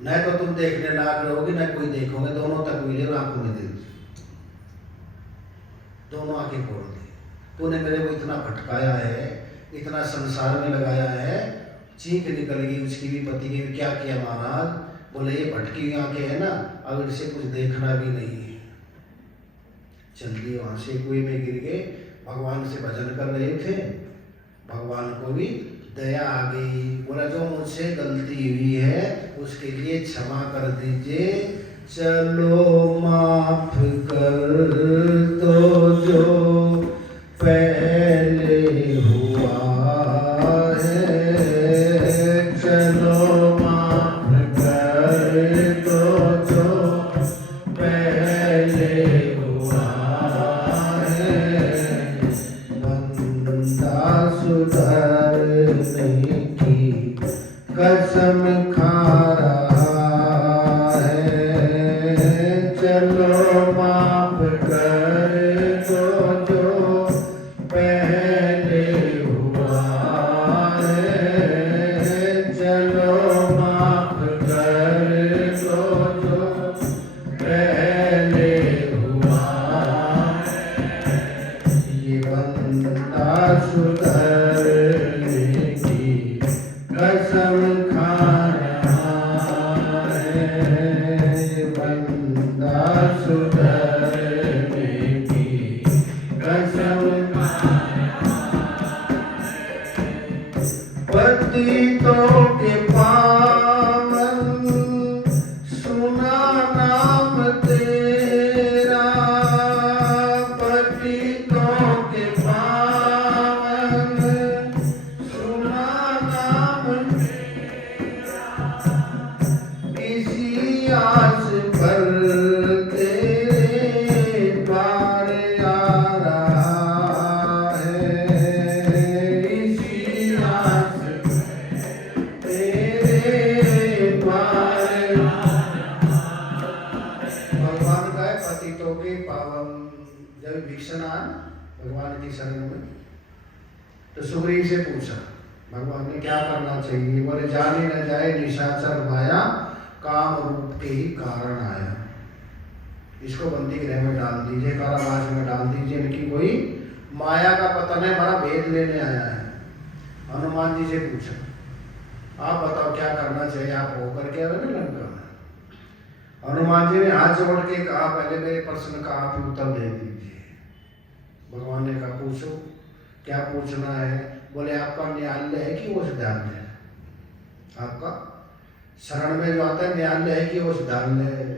न तो तुम देखने लायक रहोगे न कोई देखोगे, दोनों तक मिले आंखों में दे, दोनों आंखें खोल दी। तूने मेरे को इतना भटकाया है, इतना संसार में लगाया है। चीख निकल गई उसकी भी, पति की भी। क्या किया महाराज? बोले ये भटकी हुई आंखें है ना, अब इसे कुछ देखना भी नहीं है। जल्दी वहां से कुएं में गिर गए, भगवान से भजन कर रहे थे, भगवान को भी दया आ गई। बोला जो मुझसे गलती हुई है उसके लिए क्षमा कर दीजिए, चलो माफ कर दो जो पहले हुआ है, चलो माफ कर दो जो पहले हुआ है, बंदा सुधरने की कसम खा रहा है, चलो माफ कर दो जो पहले हुआ है, चलो माफ कर दो जो पहले हुआ है, ये बंदा सुधरने की कसम खा रहा है, बंदा सुधरने की कसम खा रहा है। पतितों के पावन सुना नाम तेरा, पतितों के पावन सुना नाम तेरा, इसी आस पर तेरे द्वार आ रहा है, इसी आस पर तेरे द्वार आ रहा है। भगवान का है पतितों के पावन। जब भीषण आया भगवान की शरण में, तो सुग्रीव से पूछा भगवान ने क्या करना चाहिए। बोले जाने न जाए निशाचर माया, काम रूप के ही कारण आया, इसको बंदी गृह में डाल दीजिए, कारावास में डाल दीजिए, इनकी कोई माया का पतन है, बड़ा भेद लेने आया है। हनुमान जी से पूछा आप बताओ क्या करना चाहिए, आप होकर के आए ना लंका में, हनुमान जी ने हाथ जोड़ के कहा, पहले मेरे प्रश्न का आप ही उत्तर दे दीजिए। भगवान ने कहा, पूछो, क्या पूछना है? बोले, आपका न्यायालय है कि औषधालय है? आपका शरण में जो आता है न्यायालय है कि औषधालय है?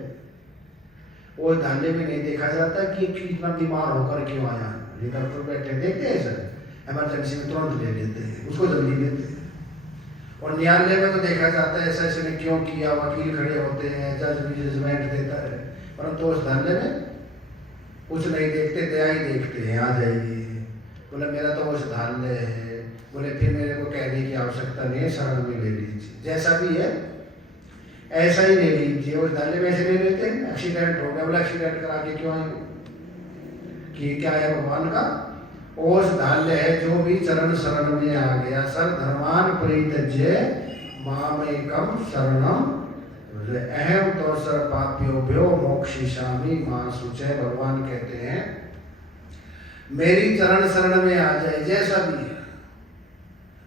औषधालय में नहीं देखा जाता कि कितना बीमार होकर क्यों आया। डॉक्टर बैठे देखते हैं सर, इमरजेंसी में तुरंत ले लेते हैं, उसको जल्दी लेते हैं। और न्यायालय में तो देखा जाता है ऐसा ऐसे ने क्यों किया, वकील खड़े होते हैं, जज भी जजमेंट देता है। परंतु औषधालय में कुछ नहीं देखते, दया ही देखते हैं, आ जाइए। बोले, मेरा तो औषधालय है। बोले, फिर मेरे को कहने की आवश्यकता नहीं है, शरण में ले लीजिए, जैसा भी है ऐसा ही ले लीजिए। औषधालय में ऐसे ले लेते हैं, एक्सीडेंट हो गया, बोले एक्सीडेंट करा के क्यों आए? कि क्या है भगवान का औषधालय है। जो भी चरण शरण में आ गया, सर धर्मान परित्यज्य मामेकम शरणम अहम तो सर पाप्योभ्यो मोक्षिष्यामि मां शुचय। भगवान कहते हैं, मेरी चरण शरण में आ जाए, जैसा भी है।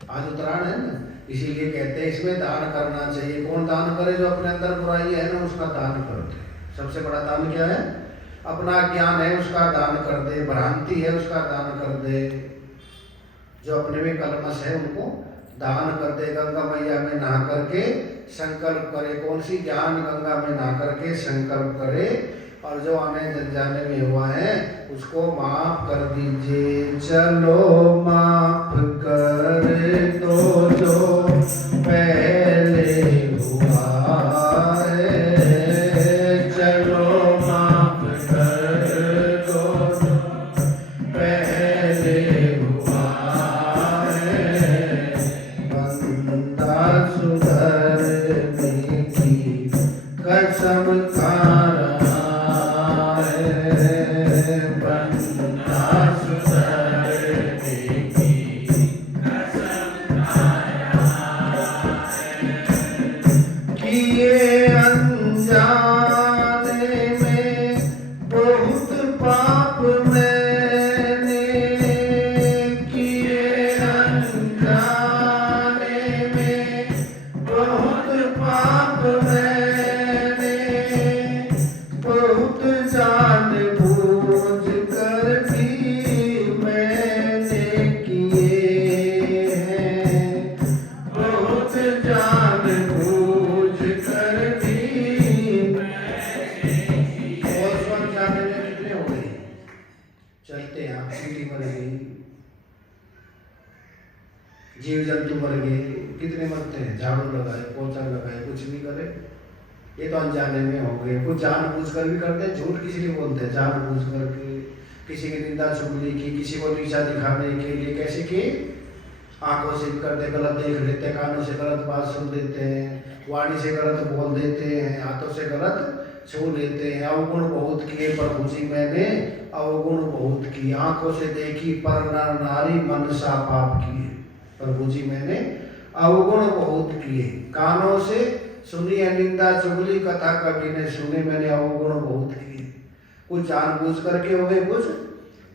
आज उत्तरायण है ना, इसीलिए कहते हैं इसमें दान करना चाहिए। कौन दान करे? जो अपने अंदर बुराई है ना, उसका दान करते हैं। सबसे बड़ा दान क्या है? अपना ज्ञान है उसका दान कर दे, भ्रांति है उसका दान कर दे, जो अपने में कलमश है उनको दान कर दे। गंगा मैया में नहा करके संकल्प करे, कौन सी? ज्ञान गंगा में नहा करके संकल्प करे, और जो आने जल जाने में हुआ है उसको माफ कर दीजिए। चलो माफ कर दो जो पहले हुआ है, चलो माफ कर दो जो पहले हुआ है। बंदा सुधरने की कसम खा रहा है, बंदा सुधरने की कसम खा रहा है। किए अनजाने में बहुत पाप मैंने, किए अनजाने में बहुत पाप मैंने, बहुत जान बूझ कर भी मैंने किए हैं, बहुत जान बूझ कर भी मैंने किए। और स्वर्ग जाने में कितने हो गए? चलते हैं, आप सीटी मर गई, जीव जंतु मर गए, कितने मरते हैं? झाड़ू लगाए, पोछा लगाए, कुछ भी करे, ये तो अनजाने में हो गए। कुछ जानबूझ कर भी करते हैं, झूठ किसी लिए बोलते हैं, जानबूझ करके किसी की निंदा चुगली की, किसी को नीचा दिखाने के लिए। कैसे कि आंखों से करते, गलत देख लेते हैं, कानों से गलत बात सुन लेते हैं, वाणी से गलत बोल देते हैं, हाथों से गलत छू लेते हैं। अवगुण बहुत किए प्रभु जी मैंने, अवगुण बहुत किए। आंखों से देखी पर नर नारी मनसा पाप किए, प्रभु जी मैंने अवगुण बहुत किए। कानों से सुनी है निंदा चुगली, कथा कभी ने सुने, मैंने अवगुण बहुत किए। कुछ जानबूझ करके हो गए, कुछ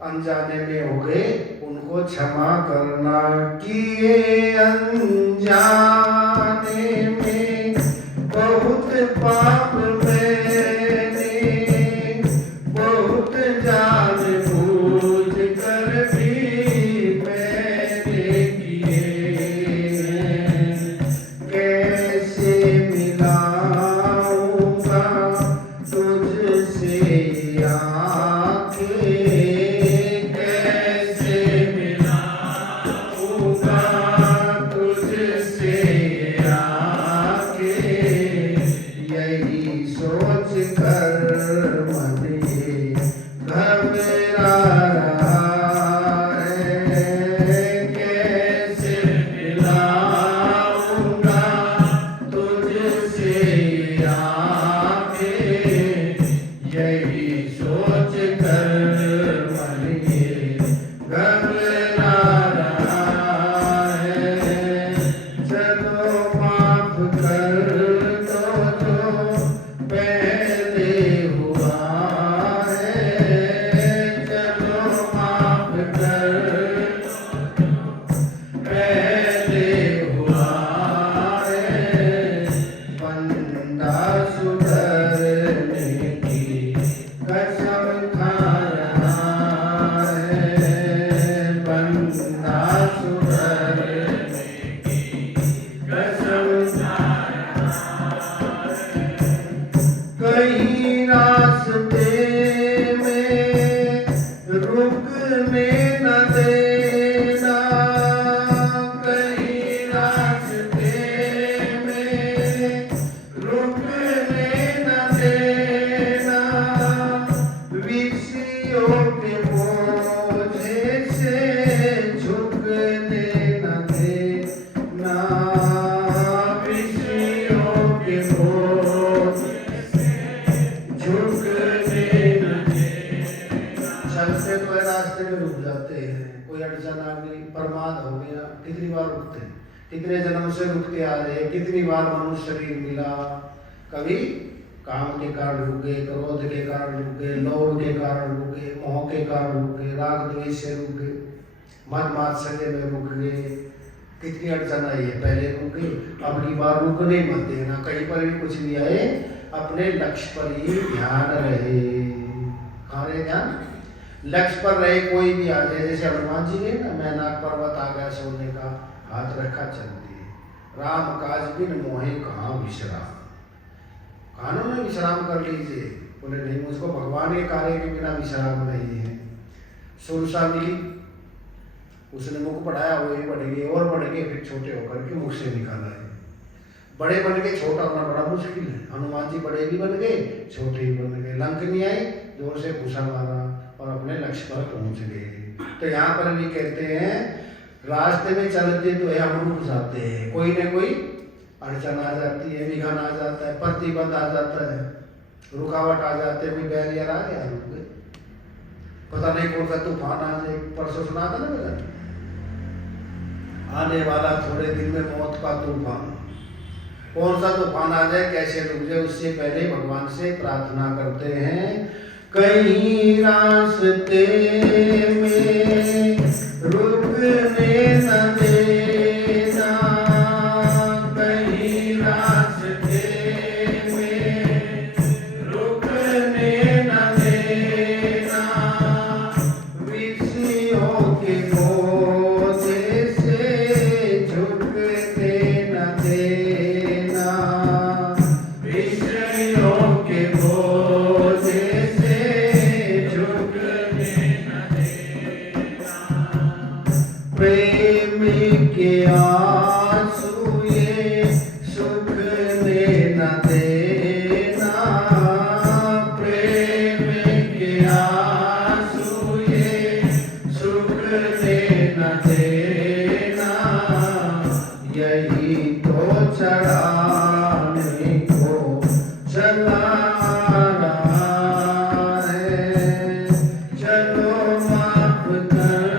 अनजाने में हो गए, उनको क्षमा करना। किए अनजाने में बहुत पाप मैंने, बहुत जान बूझ कर भी मैंने किए। कैसे मिलाऊंगा तुझसे आंखें, कैसे मिलाऊंगा तुझसे बंदा सुधरने की कसम कहीं रास्ते में रुकने न देना, कहीं रास्ते में रुकने न देना, विषयों के बोझे से झुकने न देना, विषयों के बोझे चलते तो रास्ते में रुक जाते हैं, कोई अड़चन आ गई, प्रमाद हो गया, कितनी बार रुकते हैं, कितने जन्म से रुकते आ रहे हैं, कितनी बार मनुष्य शरीर मिला, कभी काम के कारण रुक गए, क्रोध के कारण रुक गए, लोभ के कारण रुक गए, मोह के कारण रुक गए, राग द्वेष से रुक गए, मद मात्सर्य में रुक गए, कितनी अड़चन आई है, पहले रुक गए, अगली बार रुकने मत देना, कहीं पर भी कुछ भी आए अपने लक्ष्य पर ही ध्यान रहे, कहाँ रहे ध्यान, लक्ष्य पर रहे, कोई भी आ जाए, जैसे हनुमान जी ने ना मैनाक पर्वत आ गया सोने का, हाथ रखा चल दिए, राम काज बिन मोहे कहाँ विश्राम, कानों में विश्राम कर लीजिए, बोले नहीं मुझको भगवान के कार्य के बिना विश्राम नहीं है। सुरसा मिली, उसने मुख बढ़ाया, वो ही बढ़ गए और बढ़ गए, फिर छोटे होकर के मुख से निकाला है, बड़े बन के छोटा होना बड़ा मुश्किल है, हनुमान जी बड़े भी बन गए, छोटे भी बन गए, लंकनी आई, जोर से घुसा मारा और अपने लक्ष्य पर पहुंच गए। तो यहाँ पर भी कहते हैं रास्ते में चलते तो है हम रुक जाते हैं, कोई न कोई अड़चन आ जाती है, विघन आ जाता है, प्रतिबंध आ जाता है, रुकावट आ जाते है, कोई बैरियर आ गया, रुक गए, पता नहीं कौन सा तूफान आ जाए, परसों सुना था ना मेरा, आने वाला थोड़े दिन में मौत का तूफान, कौन सा तूफान आ जाए, कैसे रुक जाए, उससे पहले भगवान से प्रार्थना करते हैं, कहीं रास्ते में रुकने न देना, कहीं रास्ते में रुकने न देना, विषयों के बोझे से झुकने न देना, विषयों के बोझे प्रेम के आंसू ये सुखने न देना, प्रेम के आंसू ये सुखने न देना, यही तो चढ़ाने को चला रहा है, चलो माफ कर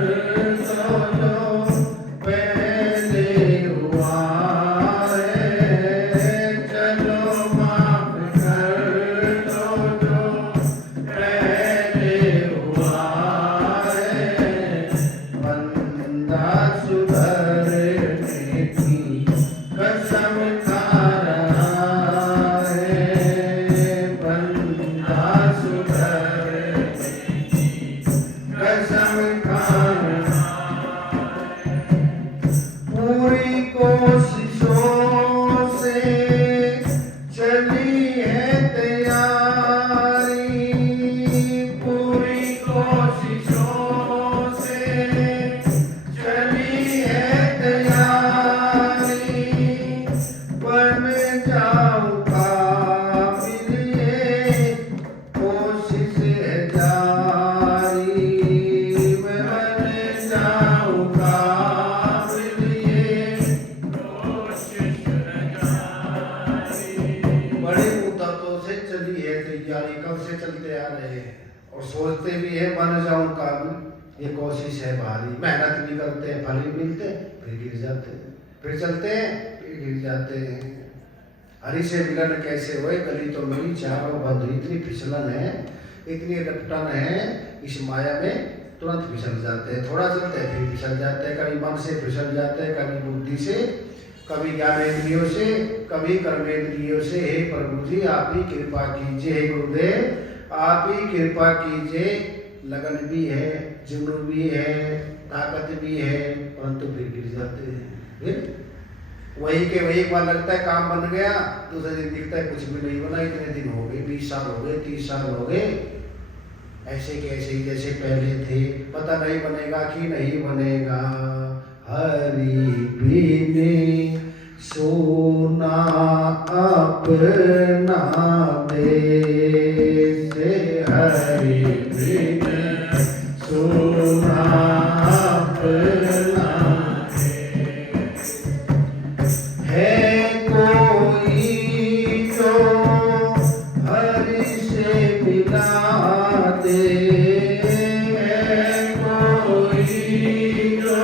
सोचते भी है बन जाऊं काबिल, ये कोशिश है भारी, मेहनत भी करते हैं, फल भी मिलते, फिर गिर जाते हैं, फिर चलते हैं, फिर गिर जाते हैं। हरि से मिलन कैसे हुए, गली तो मिली चारों बंधु, इतनी फिसलन है, इतनी रपटन है, इस माया में तुरंत फिसल जाते हैं, थोड़ा चलते हैं फिर फिसल जाते हैं, कभी मन से फिसल जाते हैं, कभी बुद्धि से, कभी ज्ञानेंद्रियों से, कभी कर्मेंद्रियों से। हे प्रभु जी आप ही कृपा कीजिए, हे गुरुदेव आप ही कृपा कीजिए, लगन भी है, जुनून भी है, ताकत भी है, परंतु फिर गिर जाते हैं। फिर वही के वही, एक बार लगता है काम बन गया, दूसरे दिन दिखता है कुछ भी नहीं बना, इतने दिन हो गए, 20 साल हो गए, 30 साल हो गए, ऐसे कैसे ही जैसे पहले थे, पता नहीं बनेगा कि नहीं बनेगा। हरि बिन सोना अपना देश, हरि बिन सोना अपना है कोई जो हरि से मिला दे, है कोई जो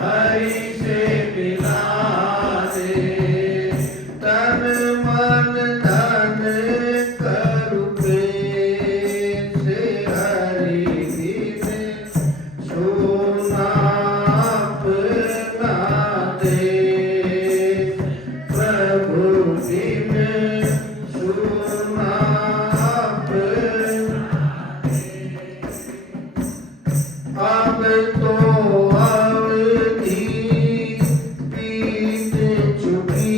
हरि से मिला दे, तन मन धन करु प्रेम से, हरि बिन सोना अपना दे, अब तो अवधि बीत चुकी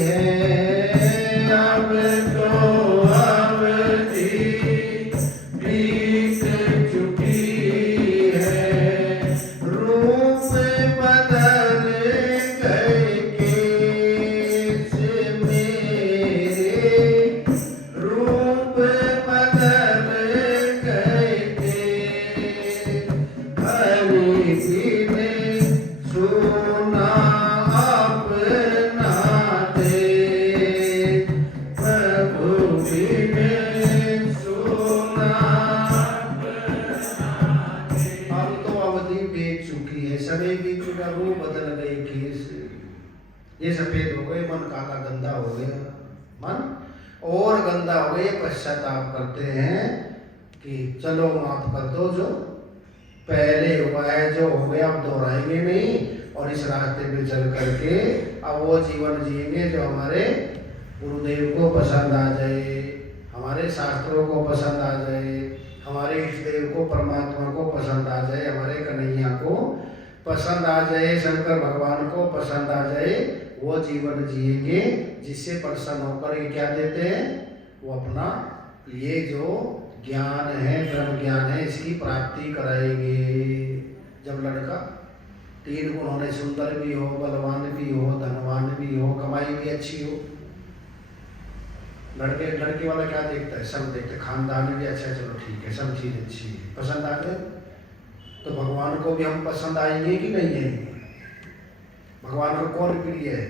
है, अब तो अवधि बीत चुकी है, रूप बदल गए केस मेरे, रूप बदल गए केस, हरि बिन सोना अपना दे, प्रभु बिन सोना अपना दे। अब तो अवधि बीत चुकी है, समय बीत चुका, रूप बदल गए केस, ये सफेद हो गए, मन काला गंदा हो गया, मन और गंदा हो गया। पश्चाताप करते हैं कि चलो माफ कर दो, जो पहले हुआ है, जो हो गया अब दोहराएंगे नहीं, और इस रास्ते पे चल करके अब वो जीवन जिएंगे जो हमारे गुरुदेव को पसंद आ जाए, हमारे शास्त्रों को पसंद आ जाए, हमारे इष्ट देव को, परमात्मा को पसंद आ जाए, हमारे कन्हैया को पसंद आ जाए, शंकर भगवान को पसंद आ जाए, वो जीवन जिएंगे जिससे प्रसन्न होकर ये क्या देते हैं, वो अपना ये जो ज्ञान है, ब्रह्म ज्ञान है, इसकी प्राप्ति कराएंगे। जब लड़का 3 गुण होने, सुंदर भी हो, बलवान भी हो, धनवान भी हो, कमाई भी अच्छी हो, लड़के वाला क्या देखता है, सब देखते, खानदान भी अच्छा, चलो ठीक है, सब चीज़ अच्छी है, पसंद आ गए, तो भगवान को भी हम पसंद आएंगे कि नहीं आएंगे? भगवान को कौन प्रिय है?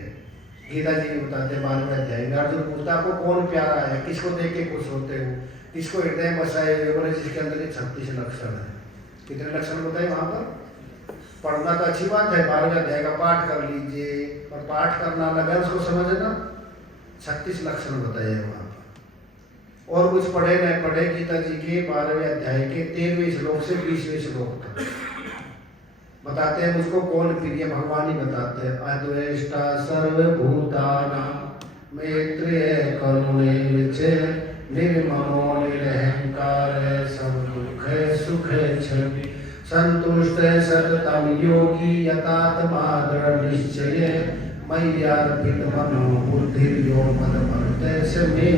गीता जी बताते हैं 12वें अध्याय में, अर्जुन पूछता आपको कौन प्यारा है, किसको देख के खुश होते हो, किसको हृदय में बसाए हुए, बोले जिसके अंदर 36 लक्षण है। कितने लक्षण बताए वहाँ पर? पढ़ना तो अच्छी बात है, 12वें अध्याय का पाठ कर लीजिए, और पाठ करना लगा उसको समझना, 36 लक्षण बताए वहाँ पर। और कुछ पढ़े न पढ़े, गीता जी के 12वें अध्याय के 13वें श्लोक से 20वें श्लोक तक बताते हैं मुझको कौन प्रिय, भगवान ही बताते हैं। अद्वेष्टा सर्वभूतानां मैत्रेय करुणैर्च निर्ममो निरहंकार समदुःख सुख क्षमे संतुष्ट सततं योगी यतात्मा दृढनिश्चय मय्यार्पित मनो बुद्धिर्यो मदभक्तस्य मे।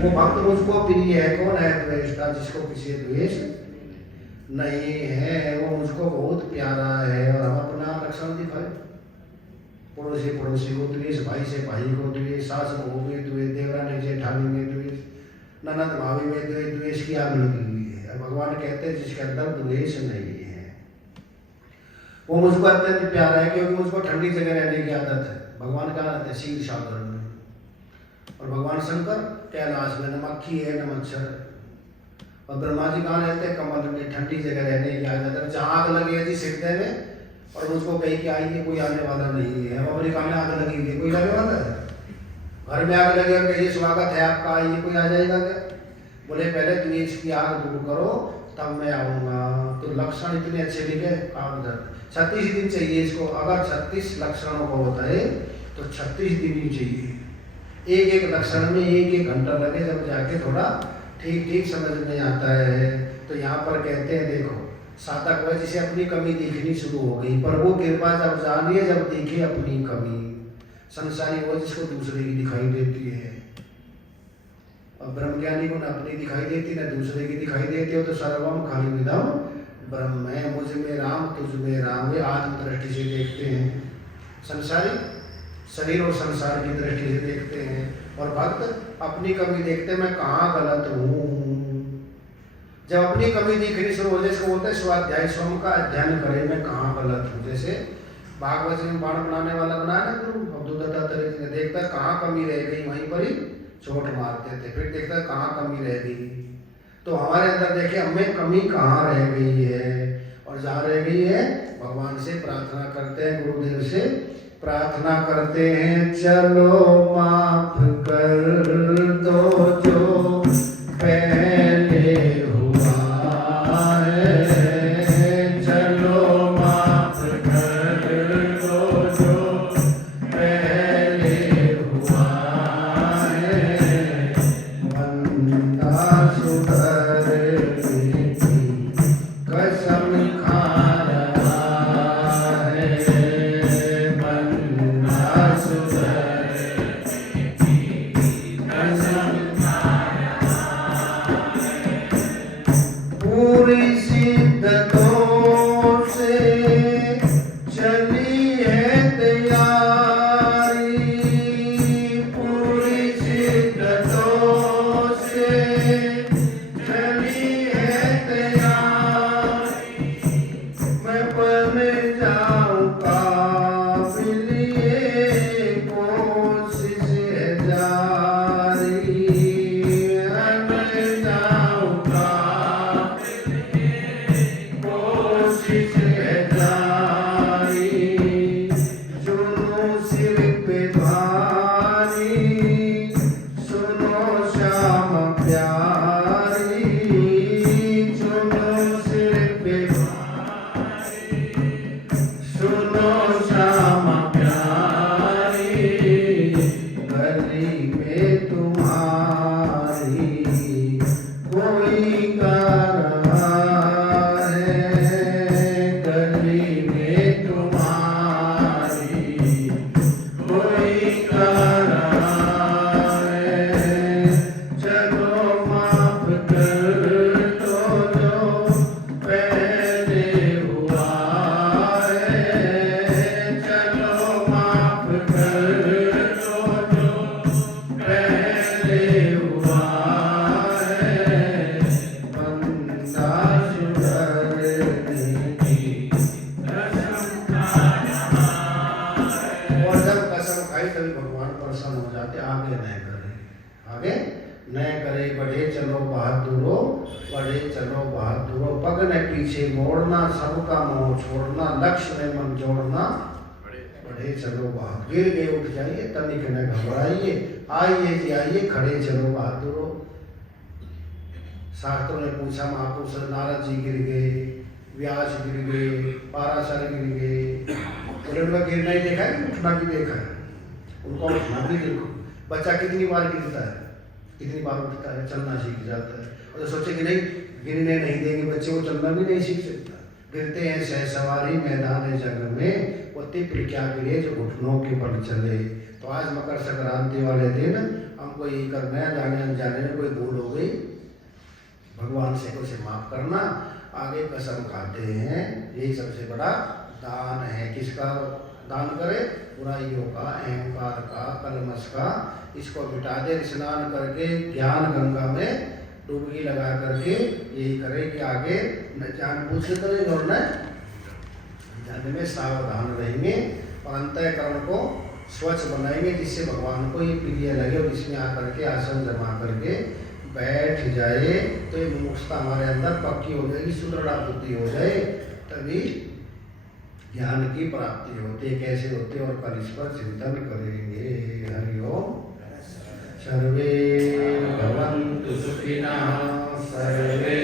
वो भक्त मुझको प्रिय है। कौन है द्वेष्टा? जिसको किसी द्वेष नहीं है, वो मुझको बहुत प्यारा है। और हम अपना लक्षण दिखाए, पड़ोसी को द्वेष, भाई से भाई को द्वेष, सास बहू में द्वेष, देवरानी जेठानी में द्वेष, ननद भाभी में द्वेष की आग लगी हुई है। भगवान कहते हैं जिसके अंदर द्वेष नहीं है वो मुझको अत्यंत प्यारा है, क्योंकि मुझको ठंडी जगह रहने की आदत है। भगवान का आदत है क्षीर सागर में, और भगवान शंकर कैलाश में, न मक्खी है न मच्छर है। और ब्रह्मा जी कहाँ रहते हैं? कमल में, ठंडी जगह रहने की आदत है। जहाँ आग लगी है जी हृदय में, और मुझको कहीं कि आइए कोई आने वाला नहीं है। अमेरिका में आग लगी हुई है, कोई आने वाला है? घर में आग लगी और कहिए स्वागत है आपका, आइए, कोई आ जाएगा क्या? बोले पहले द्वेष की आग दूर करो तब मैं आऊँगा। तो लक्षण इतने अच्छे लिखे, काम 36 दिन चाहिए इसको। अगर 36 लक्षणों को बताए तो 36 दिन ही चाहिए। एक एक लक्षण में 1-1 घंटा लगे, जब जाके थोड़ा ठीक समझ में आता है। तो यहाँ पर कहते हैं देखो, साधक वह जिसे अपनी कमी दिखनी शुरू हो गई, पर वो कृपा जब जानिए जब दिखे अपनी कमी। संसारी वो जिसको दूसरे की दिखाई देती है, और ब्रह्मज्ञानी को न अपनी दिखाई देती न दूसरे की दिखाई देती हो। तो सर्वम खलिविदम ब्रह्म है, मुझ में राम तुझ में राम, वे आत्म दृष्टि से देखते हैं। संसारी शरीर और संसार की दृष्टि से देखते हैं, और भक्त अपनी कमी देखते हैं, मैं कहाँ गलत हूँ। जब अपनी कमी दिखनी शुरू हो जाए, इसको बोलते हैं स्वाध्याय, स्वयं का अध्ययन करे मैं कहाँ गलत हूँ। जैसे भागवत में बाण बनाने वाला बनाया ना गुरु अवधूतदत्तात्रेय जी ने, देखता है कहाँ कमी रह गई वहीं पर ही चोट मारते थे, फिर देखता है कहाँ कमी रह गई। तो हमारे अंदर देखे हमें कमी कहाँ रह गई है, और जहाँ रह गई है भगवान से प्रार्थना करते हैं, गुरुदेव से प्रार्थना करते हैं। चलो माफ कर दो जो पहले हुआ है, चलो माफ कर दो जो पहले हुआ है, बंदा सुधरने की कसम खा रहा है, बंदा सुधरने की कसम खा रहा है। पूरी सिद्धतों से चली है तैयारी, पूरी सिद्धतों से चली है तैयारी, मैं बन जाऊं काबिल ये कोशिश है जारी, मैं बन जाऊं काबिल ये कोशिश है जारी। चुनो सिर पे भारी, सुनो श्याम प्यारी, चुनो सिर पे भारी, सुनो श्याम प्यारी, गली में तुम्हारी कोई गा रहा है, गली में तुम्हारी कोई गा रहा है। चलो माफ कर दो जो पहले हुआ है, चलो माफ कर दो जो पहले हुआ है, बंदा सुधरने की कसम खा रहा है। और जब कसम खाई तभी भगवान प्रसन्न हो जाते, आगे न करे, आगे न करे, बढ़े चलो बहादुरो, बढ़े चलो बहादुरो, पग न पीछे मोड़ना, सबका मोह छोड़ना, लक्ष्य में मन जोड़ना, बढ़े चलो बहादुर, गिर गए उठ जाइए, तनिक न घबराइए, आइए जी आइए, खड़े चलो बहादुरो। शास्त्रों ने पूछा महापुरुष नारद जी गिर गए, व्यास गिर गए, पाराशर गिर गए, बोले उनका गिरना ही देखा है, उठना भी देखा है, उनको उठना भी देखो। बच्चा कितनी बार गिरता है, कितनी बार उठता है, चलना सीख जाता है। और तो सोचे कि नहीं गिरने नहीं देंगे बच्चे को, चलना भी नहीं सीख सकता। गिरते हैं सहसवारी मैदान जंग में, वो तिप्र क्या गिरे जो घुटनों के बल चले। तो आज मकर संक्रांति वाले दिन हमको यही करना है, जाने अनजाने में कोई भूल हो गई, भगवान से उसे माफ करना, आगे कसम खाते हैं। यही सबसे बड़ा दान है। किसका दान करे? बुराइयों का, अहंकार का, कलमश का, इसको मिटा दे। स्नान करके ज्ञान गंगा में डुबकी लगा करके यही करे कि आगे न जानबूझ से करेंगे और न जाने में सावधान रहेंगे, और अंतःकरण को स्वच्छ बनाएंगे, जिससे भगवान को ये प्रिय लगे, और इसमें आकर के आसन जमा करके बैठ जाए तो ये मुमुक्षुता हमारे अंदर पक्की हो जाएगी, सुदृढ़ बुद्धि हो जाए, तभी ज्ञान की प्राप्ति होती है। कैसे होती है और कल इस पर चिंतन करेंगे। हरि ओम। सर्वे भवन्तु सुखिनः, सर्वे